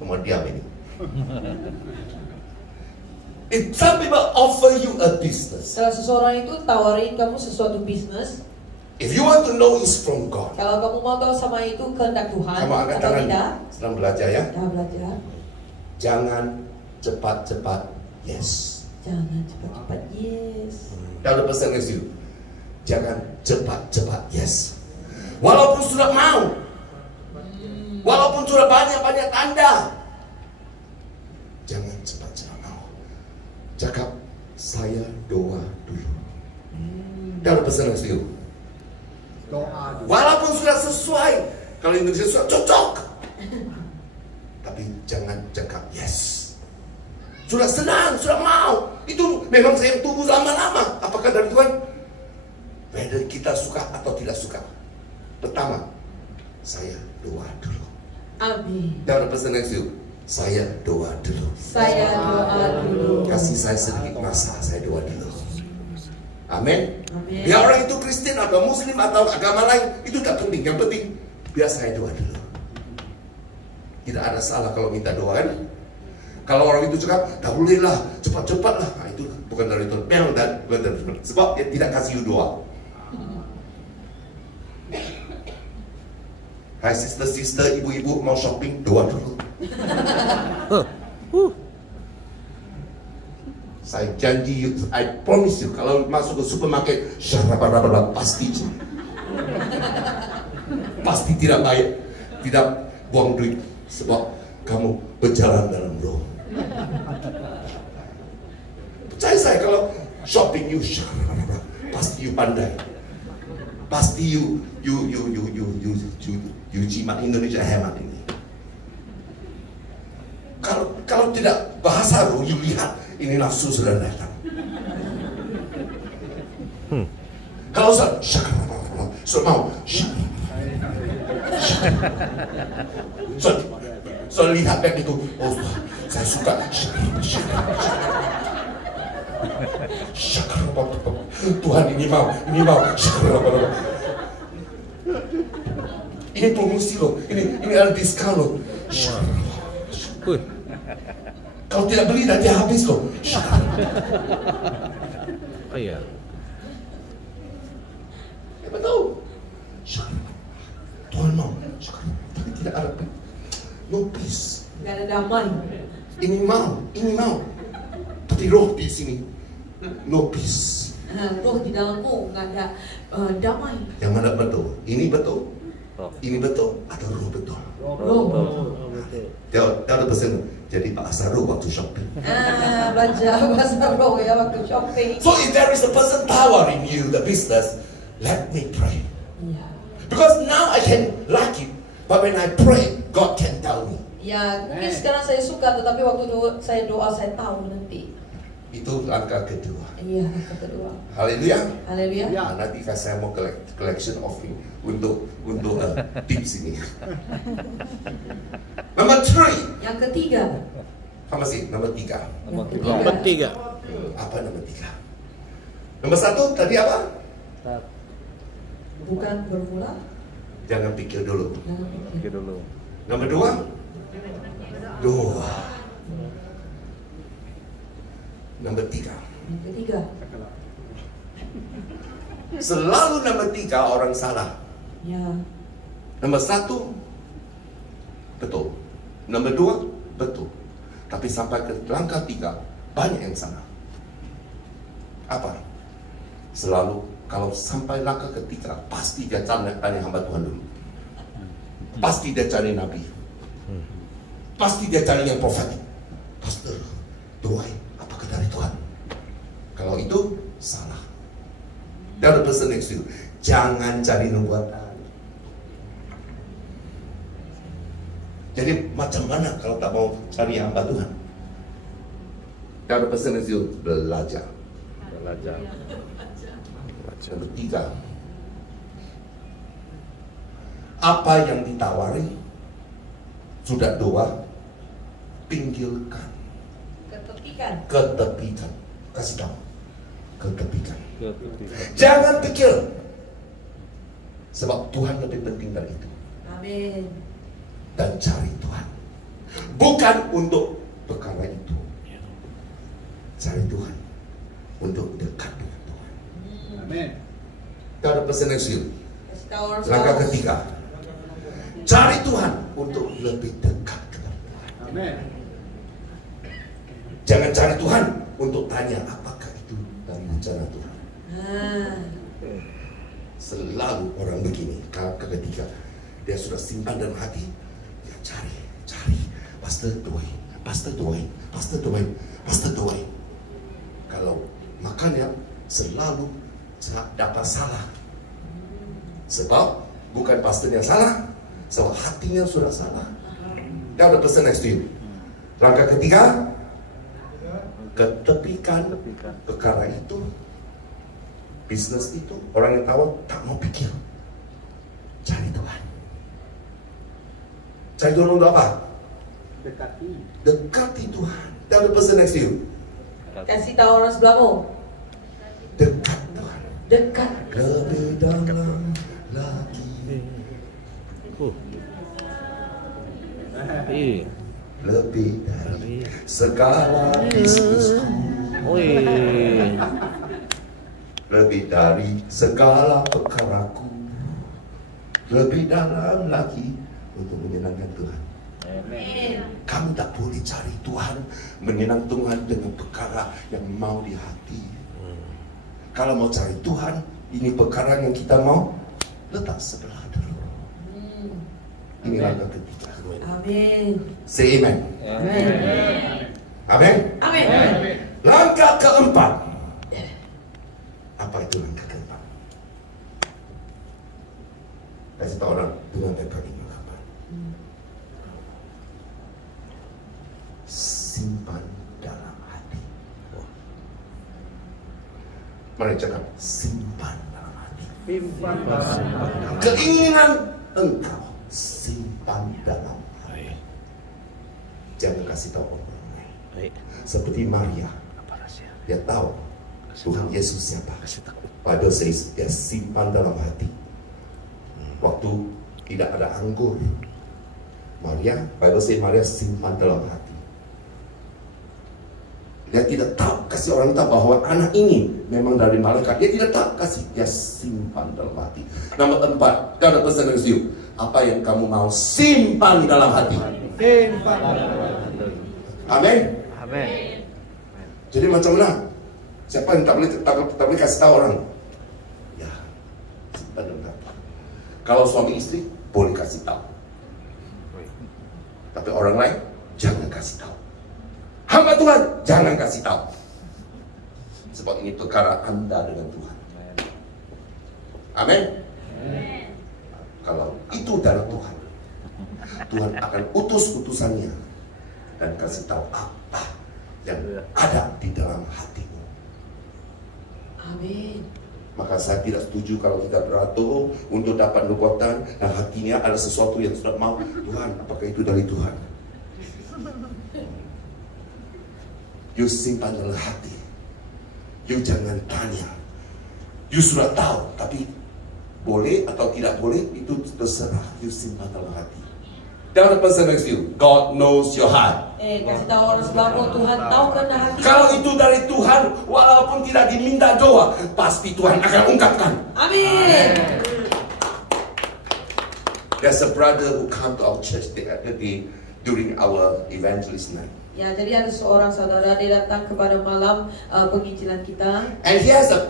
Semua diam ini. If some people offer you a business, Kalau seseorang itu tawarin kamu sesuatu bisnis, If you want to know it's from God, Kalau kamu mau tahu sama itu kehendak Tuhan kamu angkat atau tangan. tidak, Sedang belajar ya. ya belajar. Jangan cepat-cepat yes. Jangan cepat-cepat yes. Dalam bahasa Inggris itu, jangan cepat-cepat yes. Walaupun sudah mau, walaupun sudah banyak-banyak tanda, jangan cepat-cepat mau. Cakap, saya doa dulu. Dalam bahasa Inggris itu, walaupun sudah sesuai, kalau Indonesia sudah cocok, tapi jangan cakap yes. Sudah senang, sudah mau. Itu memang saya tunggu lama-lama. Apakah dari Tuhan? Whether kita suka atau tidak suka. Pertama, saya doa dulu. Amin. Dalam pesan itu, saya doa dulu. Saya doa dulu. Kasih saya sedikit masa, saya doa dulu. Amin. Amin. Biar orang itu Kristen atau Muslim atau agama lain, itu tak penting. Yang penting, biar saya doa dulu. Tidak ada salah kalau minta doa kan? Kalau orang itu cakap, tak boleh lah, cepat-cepat lah. Nah, itu bukan dari Tuhan. Sebab dia tidak kasih doa. Hai sister-sister, ibu-ibu mau shopping, doa dulu. Saya janji, I promise you, kalau masuk ke supermarket, pasti tidak baik, tidak buang duit, sebab kamu berjalan dalam roh. Percaya saya, kalau shopping you pasti you pandai, pasti you jimat Indonesia hemat ini. Kalau tidak bahasa roh, you lihat ini nafsu sudah datang. Kalau sudah mau, so lihat back itu, oh saya suka. Tuhan ini mau. Ini promosi loh, ini ada diskon loh. Kalau tidak beli nanti habis loh. Oh iya. Betul. Tuhan mau, tapi tidak ada. No peace. Gak ada damai. Ini mau. Tapi roh di sini, no peace. Roh di dalammu gak ada damai. Yang mana betul? Ini betul? Ini betul atau roh betul? Roh. Dia ada pesan jadi bahasa roh waktu shopping. Belajar bahasa roh ya waktu shopping. So if there is a person power in you, the business, let me pray. Ya. Because now I can like it, but when I pray, God can tell me. Ya, mungkin sekarang saya suka, tetapi waktu saya doa saya tahu nanti. Itu langkah kedua. Iya, langkah kedua. Haleluya. Haleluya. Nah, nanti saya mau collection offering untuk tips ini. Number 3. Yang ketiga. Apa sih? Number 3. Nomor 3. Apa number 3? Nomor 1 tadi apa? Bukan bermula. Jangan pikir dulu. Jangan pikir. dulu. Nomor 2. Doa. Nomor 3. Yang ketiga. Selalu nomor 3 orang salah. Ya. Nomor 1 betul. Nomor 2 betul. Tapi sampai ke langkah 3 banyak yang salah. Apa? Selalu kalau sampai langkah ketiga pasti dia cari hamba Tuhan dulu. Pasti dia cari nabi. Pasti dia cari yang profetik. Pastor, doain apakah dari Tuhan? Kalau itu salah. Dan the person next to you, jangan cari nubuatan. Jadi macam mana kalau tak mau cari hamba Tuhan? Dan the person next to you, belajar. Yang ketiga, apa yang ditawari sudah doa, pinggirkan, ketepikan, kasih tahu, ketepikan. Jangan pikir, sebab Tuhan lebih penting dari itu. Amin. Dan cari Tuhan, bukan untuk perkara itu. Cari Tuhan untuk dekat dengan Tuhan. Amin. Kita ada pesan next you. Kasih tahu orang Langkah saudara. ketiga, cari Tuhan untuk lebih dekat kepada Tuhan. Amin. Jangan cari Tuhan untuk tanya apakah itu dari rencana Tuhan. Selalu orang begini, kalau ketika dia sudah simpan dalam hati, dia cari. Pastor doain. Kalau makanya selalu dapat salah. Sebab bukan pastor yang salah, sebab hatinya sudah salah. Dia ada pesan next to you. Langkah ketiga, ketepikan perkara itu, bisnis itu, orang yang tahu tak mau pikir. Cari Tuhan. Cari Tuhan untuk apa? Dekati Tuhan. Dia ada pesan next to you. Kasih tahu orang sebelahmu. Dekat Tuhan. Dekat. Lebih dalam lagi. Lebih dari segala bisnisku. Lebih dari segala perkaraku. Lebih dalam lagi untuk menyenangkan Tuhan. Kamu tak boleh cari Tuhan, menyenangkan Tuhan dengan perkara yang mau di hati. Kalau mau cari Tuhan, ini perkara yang kita mau letak sebelah dulu. Ini langkah ketiga. Amin. Say amen. Amin. Amin. Langkah keempat. Apa itu langkah keempat? Kasih tahu orang dengan baik-baik ini apa? Simpan dalam hati. Mari cakap, simpan dalam hati. Keinginan engkau simpan dalam hati. Jangan kasih tahu orang lain. Seperti Maria, dia tahu Tuhan Yesus siapa. Bible says dia simpan dalam hati. Waktu tidak ada anggur, Bible says Maria simpan dalam hati. Dia tidak tahu kasih orang tahu bahwa anak ini memang dari malaikat. Dia tidak tahu kasih, dia simpan dalam hati. Nomor 4, dia ada pesan dari you. Apa yang kamu mau simpan dalam hati? Simpan. Amin. Amin. Jadi macam mana? Siapa yang tak boleh kasih tahu orang? Ya, simpan dalam hati. Kalau suami istri boleh kasih tahu. Tapi orang lain jangan kasih tahu. Hamba Tuhan jangan kasih tahu. Sebab ini perkara Anda dengan Tuhan. Amin. Kalau itu dari Tuhan, Tuhan akan utus utusannya dan kasih tahu apa yang ada di dalam hatimu. Amin. Maka saya tidak setuju kalau kita beratur untuk dapat nubuatan dan hatinya ada sesuatu yang sudah mau. Tuhan, apakah itu dari Tuhan? You simpan dalam hati. You jangan tanya. You sudah tahu, tapi boleh atau tidak boleh itu terserah. You simpan dalam hati. The other person next to you, God knows your heart. Kasih tahu orang sebelahmu, Tuhan tahu kehendak hati. Kalau itu dari Tuhan, walaupun tidak diminta doa, pasti Tuhan akan ungkapkan. Amin. There's a brother who come to our church during our evangelist night. Ya, jadi ada seorang saudara dia datang kepada malam penginjilan kita. And he has a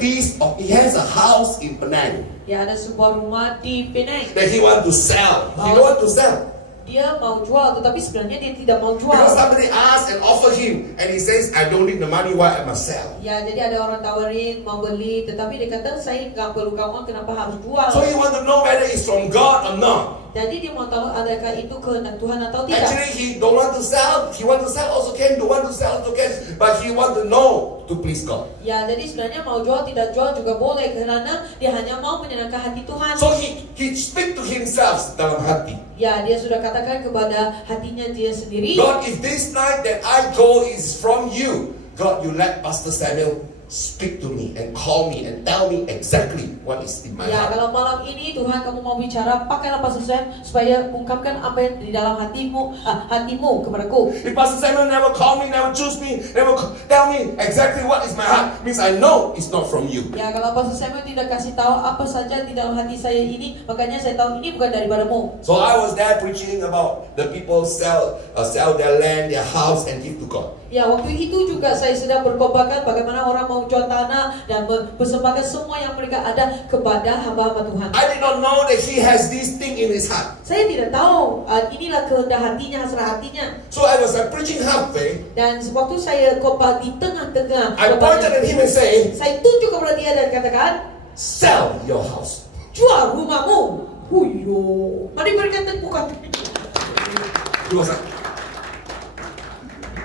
house in Penang Ya, ada sebuah rumah di Penang. that he want to sell. He don't want to sell. Dia mau jual, tetapi sebenarnya dia tidak mau jual. Because somebody asked and offered him, and he says, I don't need the money, why I must sell? Ya, jadi ada orang tawarin mau beli, tetapi dia kata saya nggak perlu uang, kenapa harus jual? So he want to know whether it's from God or not. Jadi dia mau tahu adakah itu kehendak Tuhan atau tidak. Actually, he don't want to sell. He want to sell also can. Don't want to sell also can. But he want to know to please God. Ya, jadi sebenarnya mau jual tidak jual juga boleh karena dia hanya mau menyenangkan hati Tuhan. So he speak to himself dalam hati. Ya, dia sudah katakan kepada hatinya dia sendiri. God, if this night that I go is from you, God, you let Pastor Samuel speak to me and call me and tell me exactly what is in my Ya, heart. kalau malam ini Tuhan kamu mau bicara, pakailah Pastor Sam supaya ungkapkan apa yang di dalam hatimu kepadaku. If Pastor Samuel never call me, never choose me, never tell me exactly what is my heart, means I know it's not from you. Ya, kalau Pastor Samuel tidak kasih tahu apa saja di dalam hati saya ini, makanya saya tahu ini bukan daripadamu. So I was there preaching about the people sell their land, their house, and give to God. Ya, waktu itu juga saya sedang berkobarkan bagaimana orang mau jual tanah dan mempersembahkan semua yang mereka ada kepada hamba-hamba Tuhan. I did not know that he has this thing in his heart. Saya tidak tahu inilah kehendak hatinya, hasrat hatinya. So I was preaching halfway. Dan waktu saya khotbah di tengah-tengah, I pointed at him and say, saya tunjuk kepada dia dan katakan, sell your house. jual rumahmu. Huyo, mari berkata bukan. He was like,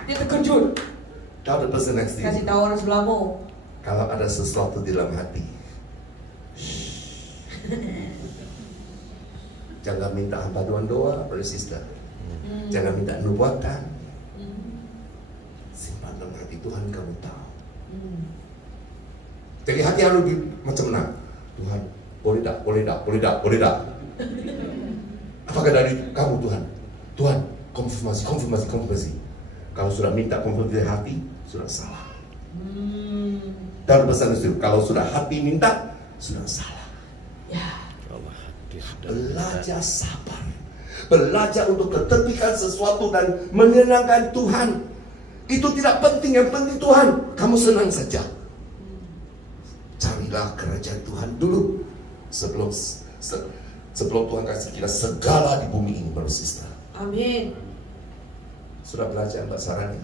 Dia terkejut. tell the person next to you, Kasih tahu orang sebelahmu. kalau ada sesuatu di dalam hati, jangan minta paduan doa, brother sister. Jangan minta nubuatan. Simpan dalam hati, Tuhan kamu tahu. Jadi hati harus macam mana? Tuhan, boleh tak, boleh tak, boleh tak, boleh tak. Apakah dari kamu Tuhan? Tuhan, konfirmasi, konfirmasi, konfirmasi. Kalau sudah minta konfirmasi dari hati, sudah salah. Dan pesan itu, kalau sudah hati minta, sudah salah. Ya. Allah hati sudah Belajar sabar, belajar untuk ketepikan sesuatu dan menyenangkan Tuhan. Itu tidak penting, yang penting Tuhan, kamu senang saja. Carilah kerajaan Tuhan dulu sebelum Tuhan kasih kita segala di bumi ini, brother sister. Amin. Sudah belajar Mbak Sarani?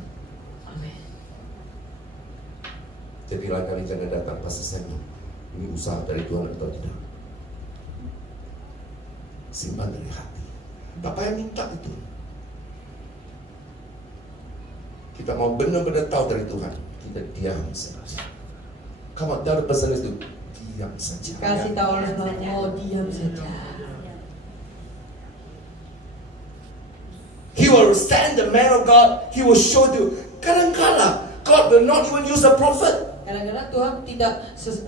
Amin. Jadi lain kali jangan datang pas saya ini usaha dari Tuhan atau tidak. Simpan dari hati. Bapak yang minta itu. Kita mau benar-benar tahu dari Tuhan, kita diam saja. Kamu tahu pesan itu, diam saja. Kasih tahu orang sebelahmu, diam saja. He will send the man of God. He will show you. Kadang-kala God will not even use a prophet. Kadang-kadang Tuhan tidak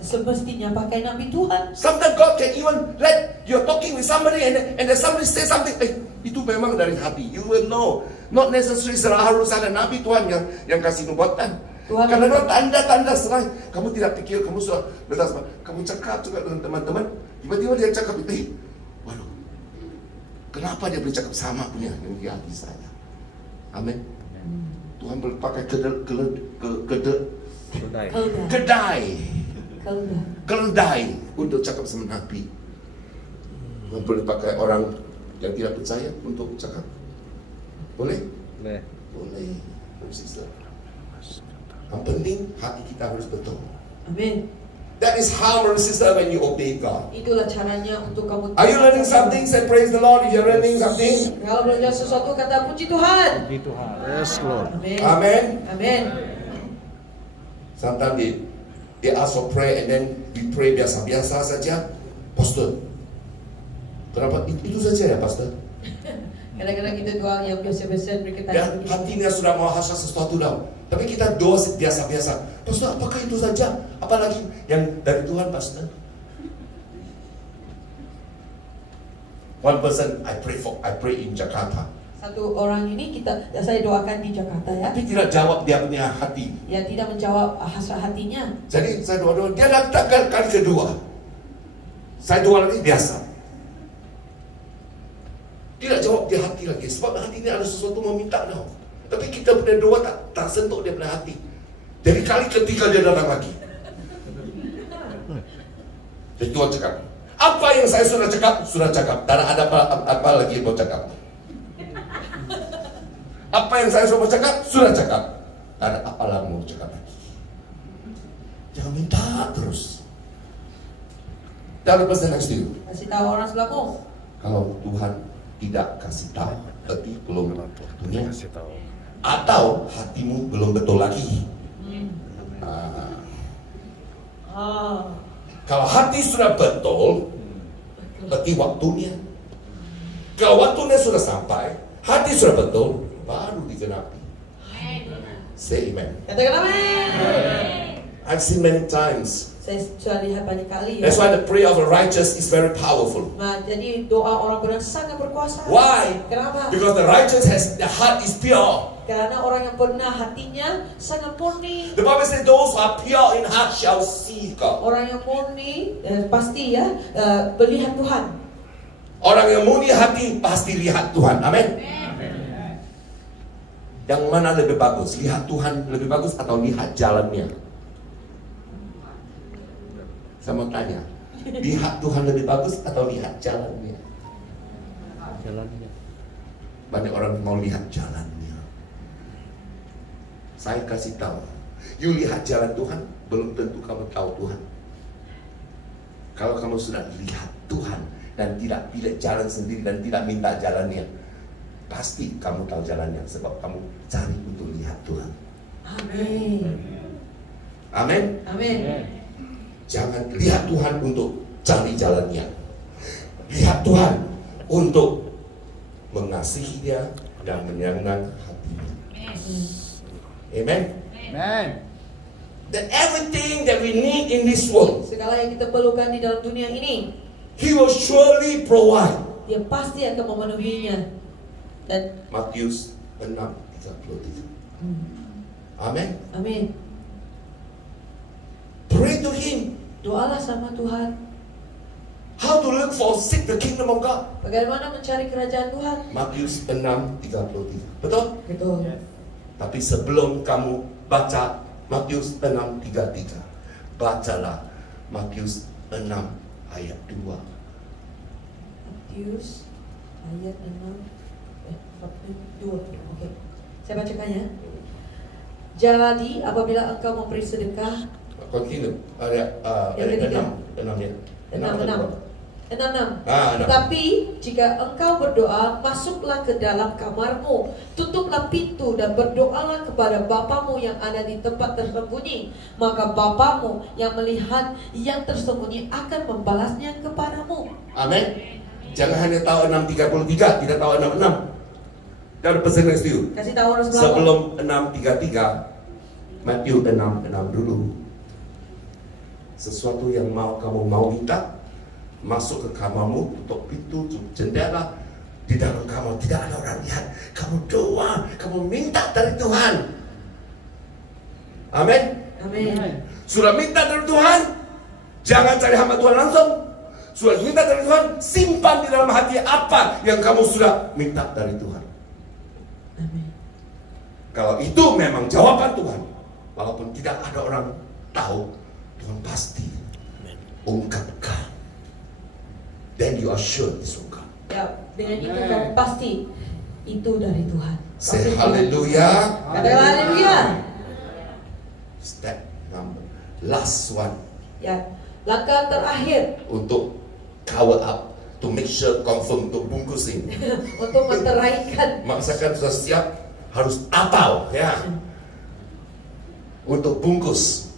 semestinya pakai nabi Tuhan. Sometimes God can even let you're talking with somebody and then somebody say something. Itu memang dari hati. You will know. Not necessarily harus ada nabi Tuhan yang kasih nubuatan. Kadang-kadang tanda-tanda selain kamu tidak pikir, kamu sudah letas, kamu cakap juga dengan teman-teman, tiba-tiba dia cakap itu, waduh, kenapa dia boleh cakap sama punya yang di hati saya? Amin. Tuhan boleh pakai keledai untuk cakap sama Nabi. Tuhan boleh pakai orang yang tidak percaya untuk cakap. Boleh? Boleh. Yang penting hati kita harus betul. Amin. That is how, brother sister, when you obey God. Itulah caranya untuk kamu. Are you learning something? Say praise the Lord. If you're learning something. Kalau belajar sesuatu, kata puji Tuhan. Puji Tuhan. Yes, Lord. Amin. Amen. Amin. Sometimes they ask for prayer and then we pray biasa-biasa saja. Pastor, kenapa itu saja ya, Pastor? Kadang-kadang kita doa yang biasa-biasa mereka Dan tanya. hatinya sudah mau hasrat sesuatu dah. Tapi kita doa biasa-biasa. Pastor, apakah itu saja? Apalagi yang dari Tuhan, Pastor? One person I pray in Jakarta. Satu orang ini saya doakan di Jakarta ya. Tapi tidak jawab dia punya hati. Yang tidak menjawab hasrat hatinya. Jadi saya doa-doa, dia datang kali kedua. Saya doa lagi biasa. Tidak jawab dia hati lagi. Sebab hati ini ada sesuatu mau minta tau. Tapi kita punya doa tak sentuh dia punya hati. Jadi kali ketiga dia datang lagi. Jadi Tuhan cakap, apa yang saya sudah cakap, sudah cakap. Tak ada apa lagi yang mau cakap. Apa yang saya sudah cakap, sudah cakap. Tak ada apa lagi mau cakap lagi. Jangan minta terus. Dan pesan next to you. Kasih tahu orang sebelahmu. Kalau Tuhan tidak kasih tahu, tapi belum waktunya. Kasih tahu. Atau hatimu belum betul lagi. Kalau hati sudah betul, berarti waktunya. Kalau waktunya sudah sampai, hati sudah betul, baru digenapi. Say amen. Katakan amin. I've seen many times. Saya sudah lihat banyak kali ya. That's why the prayer of the righteous is very powerful. Nah, jadi doa orang benar sangat berkuasa. Why? Kenapa? Because the righteous the heart is pure. Karena orang yang benar hatinya sangat murni. The Bible says those who are pure in heart shall see God. Orang yang murni pasti ya melihat Tuhan. Orang yang murni hati pasti lihat Tuhan. Amin. Yang mana lebih bagus? Lihat Tuhan lebih bagus atau lihat jalannya? Saya mau tanya, lihat Tuhan lebih bagus atau lihat jalannya? Jalannya. Banyak orang mau lihat jalannya. Saya kasih tahu, you lihat jalan Tuhan, belum tentu kamu tahu Tuhan. Kalau kamu sudah lihat Tuhan dan tidak pilih jalan sendiri dan tidak minta jalannya, pasti kamu tahu jalannya sebab kamu cari untuk lihat Tuhan. Amin. Amin. Amin. Jangan lihat Tuhan untuk cari jalannya. Lihat Tuhan untuk mengasihi Dia dan menyenangkan hatinya. Amen. Amen. That everything that we need in this world, Segala yang kita perlukan di dalam dunia ini, He will surely provide. Dia pasti akan memenuhinya. Dan Matius 6:33. Amen. amin. Pray to Him. Doalah sama Tuhan. How to look for seek the kingdom of God. Bagaimana mencari kerajaan Tuhan? Matius 6:33. Betul? Betul. Tapi sebelum kamu baca Matius 6:33, bacalah Matius 6 ayat 2. Matius ayat 2. Oke. Saya bacakan ya. Jadi apabila engkau memberi sedekah, Continue. Ayat Yang ketiga. 6 ya. 6. Ah, 6. Tetapi jika engkau berdoa, masuklah ke dalam kamarmu, tutuplah pintu dan berdoalah kepada Bapamu yang ada di tempat tersembunyi. Maka Bapamu yang melihat yang tersembunyi akan membalasnya kepadamu. Amin. Jangan hanya tahu 6:33, tidak tahu 6:6. Dan pesan next to you. Kasih tahu orang sebelah. Sebelum 6:33, Matius 6:6 dulu. Sesuatu yang kamu mau minta, masuk ke kamarmu, tutup pintu, tutup jendela, di dalam kamar tidak ada orang lihat. Kamu doa, kamu minta dari Tuhan. Amin. Amin. Sudah minta dari Tuhan, jangan cari hamba Tuhan langsung. Sudah minta dari Tuhan, simpan di dalam hati apa yang kamu sudah minta dari Tuhan. Amin. Kalau itu memang jawaban Tuhan, walaupun tidak ada orang tahu, Tuhan pasti ungkapkan. Then you are sure it's from God. Ya, dengan itu kamu pasti itu dari Tuhan. Say hallelujah. Katakan haleluya. Step number last one. Ya, langkah terakhir Untuk cover up, to make sure confirm, untuk bungkusin. untuk menteraikan. Masakan sudah siap, harus apal ya. Untuk bungkus.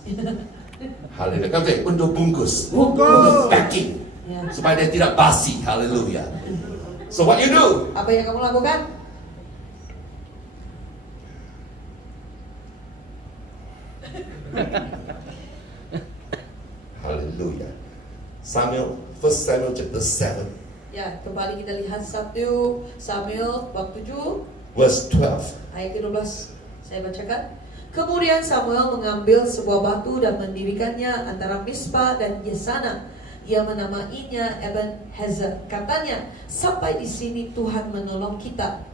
Haleluya. Kan say, untuk bungkus. Untuk packing. Ya. Supaya dia tidak basi. Haleluya. So what you do? Apa yang kamu lakukan? Haleluya. First Samuel chapter 7 Ya, kembali kita lihat 1 Samuel bab 7 verse 12. ayat ke-12. Saya bacakan. Kemudian Samuel mengambil sebuah batu dan mendirikannya antara Mispa dan Yesana. Ia menamainya Ebenezer. Katanya, sampai di sini Tuhan menolong kita.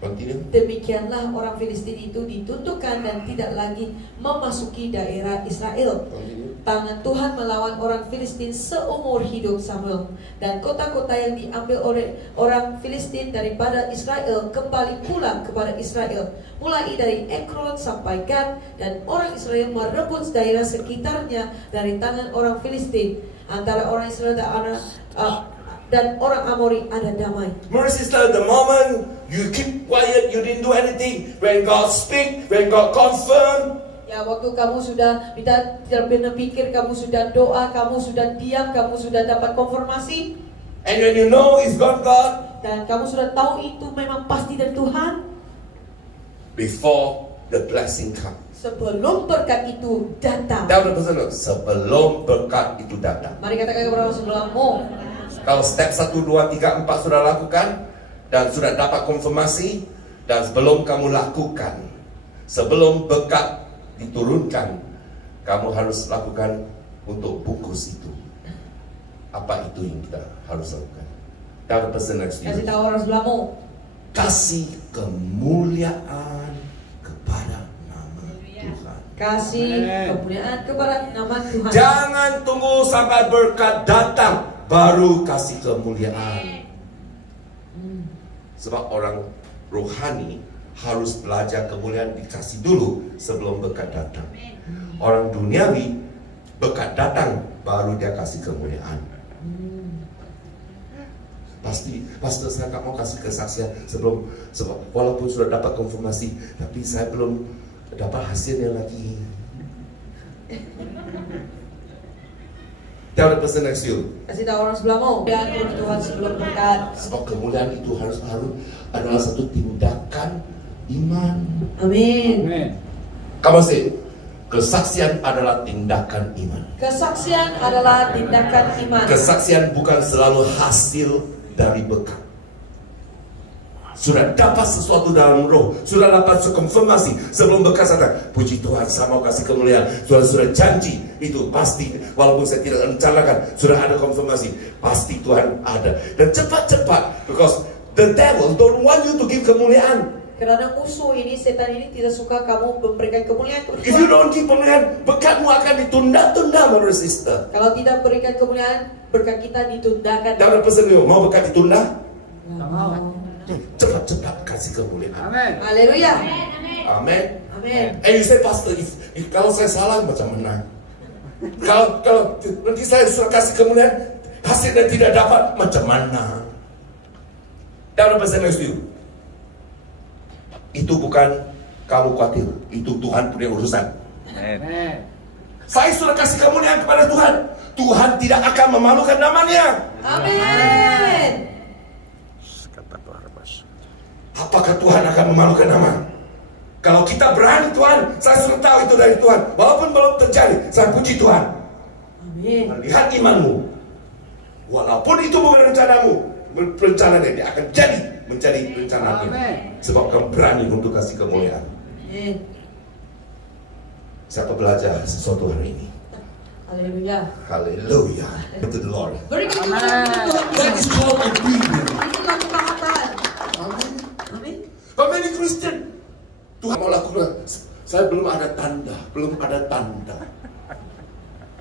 Continue. Demikianlah orang Filistin itu ditundukkan dan tidak lagi memasuki daerah Israel. Continue. Tangan Tuhan melawan orang Filistin seumur hidup Samuel. Dan kota-kota yang diambil oleh orang Filistin daripada Israel kembali pulang kepada Israel. Mulai dari Ekron sampai Gad. Dan orang Israel merebut daerah sekitarnya dari tangan orang Filistin. Antara orang Israel dan orang Amori ada damai. My sister, the moment you keep quiet, you didn't do anything. When God speak, when God confirm, Ya, waktu kamu sudah tidak berpikir, kamu sudah doa, kamu sudah diam, kamu sudah dapat konfirmasi, and when you know it's God, dan kamu sudah tahu itu memang pasti dari Tuhan. before the blessing come. Sebelum berkat itu datang. Tell the person, sebelum berkat itu datang. Mari katakan kepada orang sebelahmu. Kalau step 1, 2, 3, 4 sudah lakukan dan sudah dapat konfirmasi, dan sebelum kamu lakukan, sebelum berkat diturunkan, kamu harus lakukan untuk bungkus itu. Apa itu yang kita harus lakukan? Tell the person next to you. Kasih tahu orang sebelahmu. Kasih kemuliaan kepada nama Tuhan. Kasih kemuliaan kepada nama Tuhan. Jangan tunggu sampai berkat datang baru kasih kemuliaan. Sebab orang rohani harus belajar kemuliaan dikasih dulu sebelum berkat datang. Orang duniawi berkat datang baru dia kasih kemuliaan. Pasti, pastor saya tak mau kasih kesaksian sebab walaupun sudah dapat konfirmasi, tapi saya belum dapat hasilnya lagi. Tell the person next to you. Kasih tahu orang sebelahmu. Dan Tuhan sebelum berkat. Sebab kemuliaan itu harus adalah satu tindakan iman. Amin. Kamu sih, kesaksian adalah tindakan iman. Kesaksian adalah tindakan iman. Kesaksian bukan selalu hasil dari berkat. Sudah dapat sesuatu dalam roh, sudah dapat konfirmasi sebelum berkat datang. Puji Tuhan, saya mau kasih kemuliaan. Sudah janji itu pasti, walaupun saya tidak rencanakan, sudah ada konfirmasi, pasti Tuhan ada. Dan cepat-cepat, because the devil don't want you to give kemuliaan. Karena musuh ini, setan ini tidak suka kamu memberikan kemuliaan. If you don't give kemuliaan, berkatmu akan ditunda-tunda, brother sister. Kalau tidak berikan kemuliaan, berkat kita ditundakan. Jangan pesen mau berkat ditunda. Mau. Cepat-cepat kasih kemuliaan. Amin. Haleluya. Amin. Amin. You say, pastor, if kalau saya salah macam mana? Kalau nanti saya kasih kemuliaan, hasilnya tidak dapat macam mana? Dalam bahasa Inggris itu bukan kamu khawatir, itu Tuhan punya urusan. Amin. Saya sudah kasih kemuliaan kepada Tuhan. Tuhan tidak akan memalukan namanya. Amin. Apakah Tuhan akan memalukan nama? Kalau kita berani Tuhan, saya sudah tahu itu dari Tuhan. Walaupun belum terjadi, saya puji Tuhan. Amin. Lihat imanmu. Walaupun itu bukan rencanamu, rencananya dia akan jadi menjadi rencananya. Sebab kamu berani untuk kasih kemuliaan. Amin. Siapa belajar sesuatu hari ini? Haleluya. Haleluya. To the Lord. Berikan kemuliaan Tuhan. That is called obedience. Itulah ketaatan. Amin. Amin. How many Christian? Tuhan mau lakukan. Saya belum ada tanda, belum ada tanda.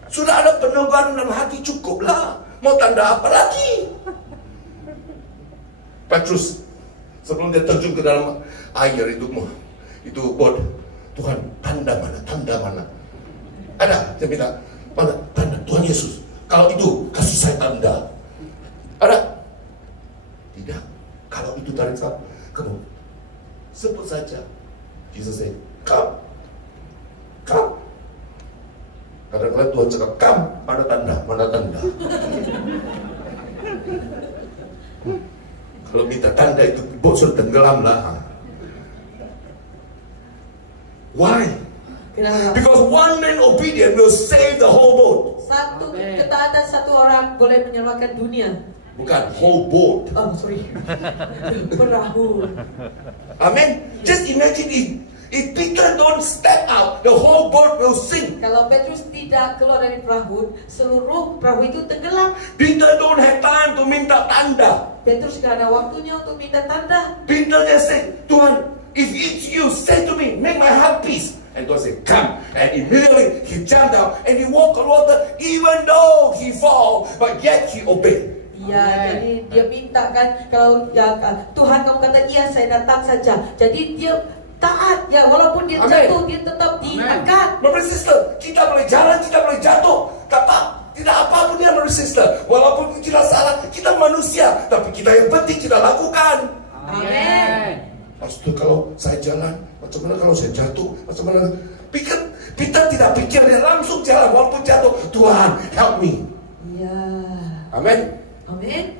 Sudah ada peneguhan dalam hati, cukuplah. Mau tanda apa lagi? Petrus sebelum dia terjun ke dalam air itu bot, Tuhan, tanda mana? Tanda mana? Ada, saya minta mana tanda Tuhan Yesus. Kalau itu kasih saya tanda. Ada? Tidak. Kalau itu dari kamu sebut saja. Jesus say, come. Come. Kadang-kadang Tuhan cakap, come, mana tanda, mana tanda. Kalau minta tanda itu bot sudah tenggelam lah. Why? Kenapa? Because one man obedient will save the whole boat. Satu ketaatan satu orang boleh menyelamatkan dunia. Bukan whole boat. Oh, sorry. Perahu. Amen. Just imagine if Peter don't step out, the whole boat will sink. Kalau Petrus tidak keluar dari perahu, seluruh perahu itu tenggelam. Peter don't have time to minta tanda. Petrus tidak ada waktunya untuk minta tanda. Peter just said, Tuhan, if it's you, say to me, make my heart peace. And God said, come. And immediately he jumped out and he walked on water, even though he fall, but yet he obeyed. Ya, jadi dia minta kan, kalau ya, Tuhan kamu kata iya saya datang saja. Jadi dia taat ya, walaupun dia jatuh dia tetap diangkat. Brother sister, kita boleh jalan, kita boleh jatuh, tetap tidak apapun ya brother sister. Walaupun kita salah, kita manusia, tapi kita yang penting kita lakukan. Amin. Pastor, kalau saya jalan, macam mana kalau saya jatuh? Macam mana? Peter tidak pikir, dia langsung jalan walaupun jatuh. Tuhan, help me. Ya. Amin. Amin.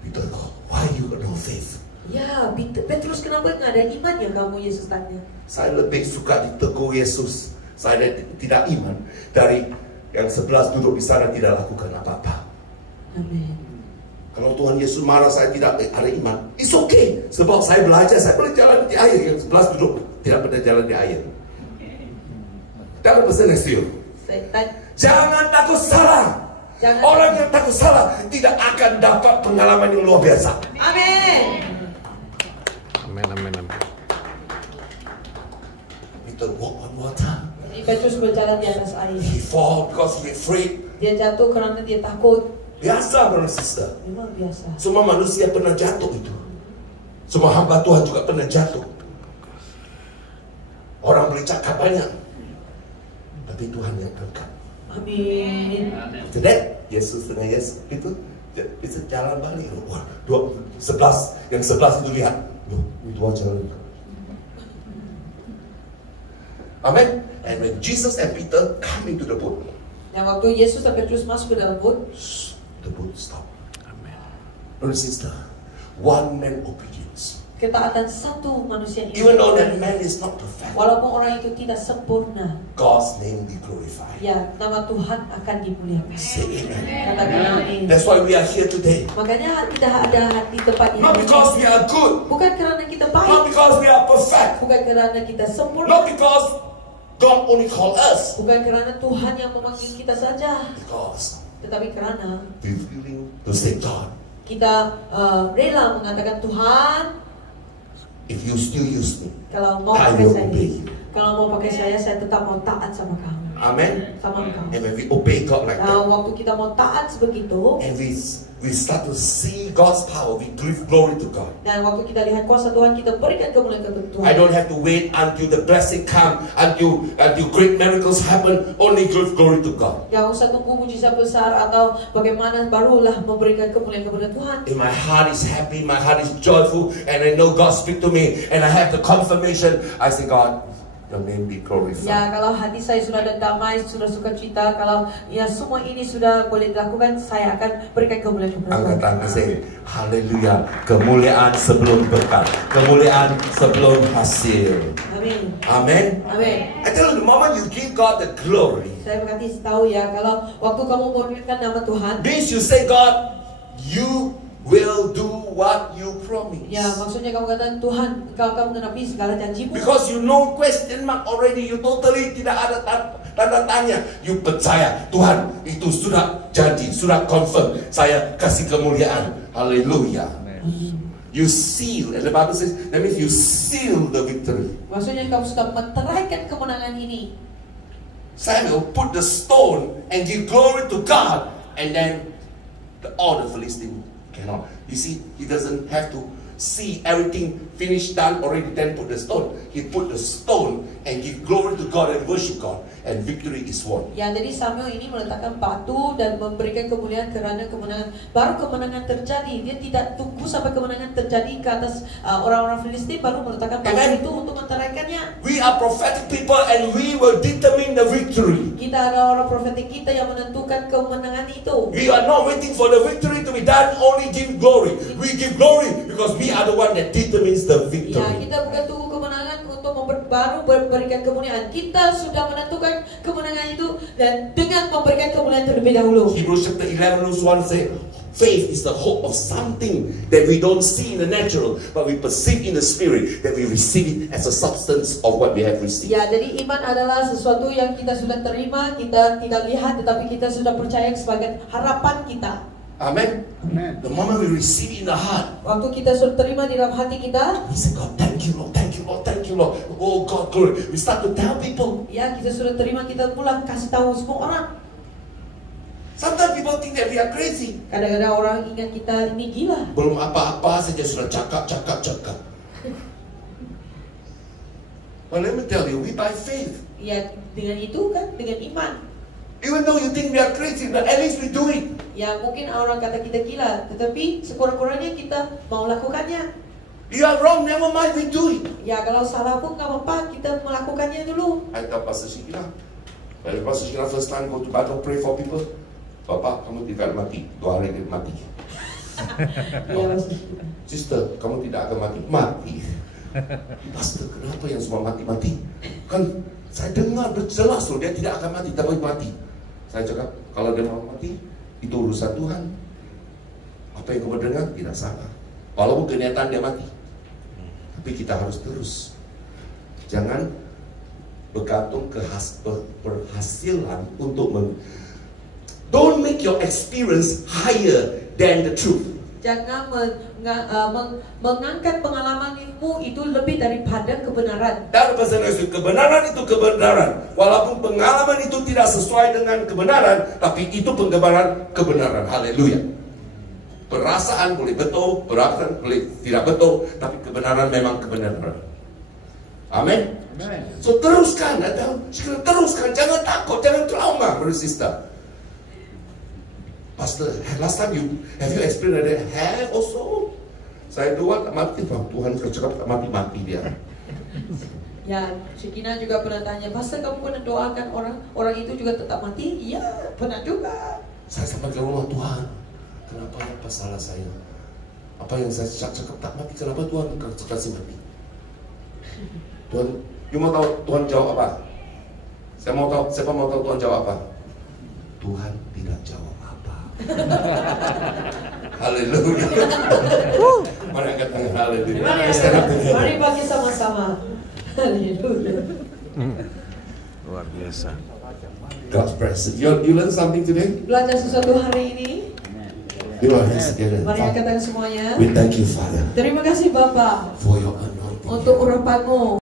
Peter, why you got no faith? Ya, Petrus, kenapa nggak ada iman ya kamu? Yesus tanya. Saya lebih suka ditegur Yesus. Saya tidak iman dari yang 11 duduk di sana tidak lakukan apa-apa. Amin. Kalau Tuhan Yesus marah saya tidak ada iman, it's okay. Sebab saya belajar, saya pernah jalan di air. Yang 11 duduk tidak pernah jalan di air. Jangan pesan Yesus. Jangan takut salah. Orang yang takut salah tidak akan dapat pengalaman yang luar biasa. Amin. Amin. Peter walk on water. Petrus berjalan di atas air. He fall because he afraid. Dia jatuh karena dia takut. Biasa, brother sister. Memang biasa. Semua manusia pernah jatuh itu. Semua hamba Tuhan juga pernah jatuh. Orang boleh cakap banyak, tapi Tuhan yang angkat. Amin. Jadi Yesus dengan Yesus itu bisa jalan balik. Wah, 11 yang 11 itu lihat, loh, itu jalan. Amen. And when Jesus and Peter come into the boat, Dan waktu Yesus dan Petrus masuk ke dalam boat, the boat stop. Amen. Brother sister, one man obedience. ketaatan satu manusia ini. Even though that man is not perfect, Walaupun orang itu tidak sempurna, God's name be glorified. ya nama Tuhan akan dimuliakan. Say amen. Katakan amin. That's why we are here today. Makanya tidak ada di tempat ini. Not because we are good, Bukan karena kita not baik, because we are perfect, bukan karena kita sempurna, not because God only call us, bukan karena Tuhan yang memanggil kita saja, because tetapi karena we're willing to say, God, kita rela mengatakan, Tuhan, if you still use me, kalau mau I pakai will saya, obey. kalau mau pakai saya tetap mau taat sama kamu, Amen. sama engkau. And when we obey God like Nah, that, waktu kita mau taat sebegitu, and we start to see God's power, we give glory to God. dan waktu kita lihat kuasa Tuhan, kita berikan kemuliaan kepada Tuhan. I don't have to wait until the blessing come, until great miracles happen. Only give glory to God. Jangan usah tunggu mujizat besar atau bagaimana, barulah memberikan kemuliaan kepada Tuhan. If my heart is happy, my heart is joyful, and I know God speak to me, and I have the confirmation, I say, God, your name be glorified. Ya, kalau hati saya sudah ada damai, sudah sukacita, kalau ya semua ini sudah boleh dilakukan, saya akan berikan kemuliaan kepada Angkat Tuhan. tangan saya, haleluya. Kemuliaan sebelum berkat, kemuliaan sebelum hasil. Amin. Amen. Amin. I tell you, the moment you give God the glory, Saya berkati tahu ya, kalau waktu kamu memberikan nama Tuhan, means you say, God, you will do what you promise. ya maksudnya kamu katakan, Tuhan, engkau akan menenapi segala janjimu. Because you know question mark already, you totally tidak ada tanda tanya. You percaya Tuhan itu sudah janji, sudah confirm. Saya kasih kemuliaan. Haleluya. You seal, and the Bible says that means you seal the victory. Maksudnya kamu sudah meteraikan kemenangan ini. Samuel put the stone and give glory to God, and then all the Philistines cannot. You see, he doesn't have to see everything finished, done already, then put the stone. He put the stone and give glory to God and worship God, and victory is won. Ya, jadi Samuel ini meletakkan batu dan memberikan kemuliaan karena kemenangan. Baru kemenangan terjadi. Dia tidak tunggu sampai kemenangan terjadi ke atas orang-orang Filistin, baru meletakkan batu Amen. itu untuk menteraikannya. We are prophetic people, and we will determine the victory. Kita adalah orang profetik, kita yang menentukan kemenangan itu. We are not waiting for the victory to be done, only give glory. We give glory because we are the one that determines the Ya, victory. kita bukan tunggu kemenangan untuk baru memberikan kemuliaan. Kita sudah menentukan kemenangan itu dan dengan memberikan kemuliaan terlebih dahulu. Hebrews chapter 11 verse 1 say, faith is the hope of something that we don't see in the natural, but we perceive in the spirit, that we receive it as a substance of what we have received. Ya, jadi iman adalah sesuatu yang kita sudah terima, kita tidak lihat, tetapi kita sudah percaya sebagai harapan kita. Amen. Amen. The moment we receive it in the heart, Waktu kita sudah terima di dalam hati kita, we say, God, thank you, Lord, thank you, Lord, thank you, Lord. Oh God, glory. We start to tell people. ya kita sudah terima, kita pulang kasih tahu semua orang. Sometimes people think that we are crazy. Kadang-kadang orang ingat kita ini gila. Belum apa-apa saja sudah cakap. But let me tell you, we by faith. Ya, dengan itu kan, dengan iman. Even though you think we are crazy, but at least we do it. Ya, mungkin orang kata kita gila, tetapi sekurang-kurangnya kita mau lakukannya. You are wrong, never mind, we do it. Ya, kalau salah pun nggak apa-apa, kita melakukannya dulu. I tell Pastor Shikira, when Pastor Shikira first time go to battle, pray for people. Bapak, kamu tidak mati, 2 hari dia mati. Iya, Pastor. Sister, kamu tidak akan mati. Mati. Pastor, kenapa yang semua mati-mati? Kan saya dengar jelas loh, dia tidak akan mati, tapi mati. Saya cakap, kalau dia mau mati, itu urusan Tuhan. Apa yang kamu dengar tidak salah. Walaupun kenyataan dia mati, tapi kita harus terus. Jangan bergantung ke berhasilan untuk don't make your experience higher than the truth. Jangan mengangkat pengalamanmu itu lebih daripada kebenaran. Dalam bahasa Indonesia, kebenaran itu kebenaran. Walaupun pengalaman itu tidak sesuai dengan kebenaran, tapi itu penggambaran kebenaran. Haleluya. Perasaan boleh betul, perasaan boleh tidak betul, tapi kebenaran memang kebenaran. Amin. So teruskan, teruskan, jangan takut, jangan trauma, bersista. Pastor, last time have you experienced that? Have also. Saya doa tak mati, Tuhan cakap tak mati dia. Ya, Shekina juga pernah tanya, Pastor kamu pernah doakan orang itu juga tetap mati? Iya, pernah juga. Saya sampai ke rumah, Tuhan, kenapa apa salah saya? Apa yang saya cakap tak mati, kenapa Tuhan kasih mati? Tuhan, you mau tahu Tuhan jawab apa? Siapa mau tahu Tuhan jawab apa? Tuhan tidak jawab apa. Haleluya. Mari angkat tangan, haleluya. Mari pakai sama-sama. Haleluya. Luar biasa. God's presence. You learn something today? Belajar sesuatu hari ini. You are together. Mari angkat tangan semuanya. We thank you, Father, Terima kasih Bapak for your anointing. untuk urapanmu.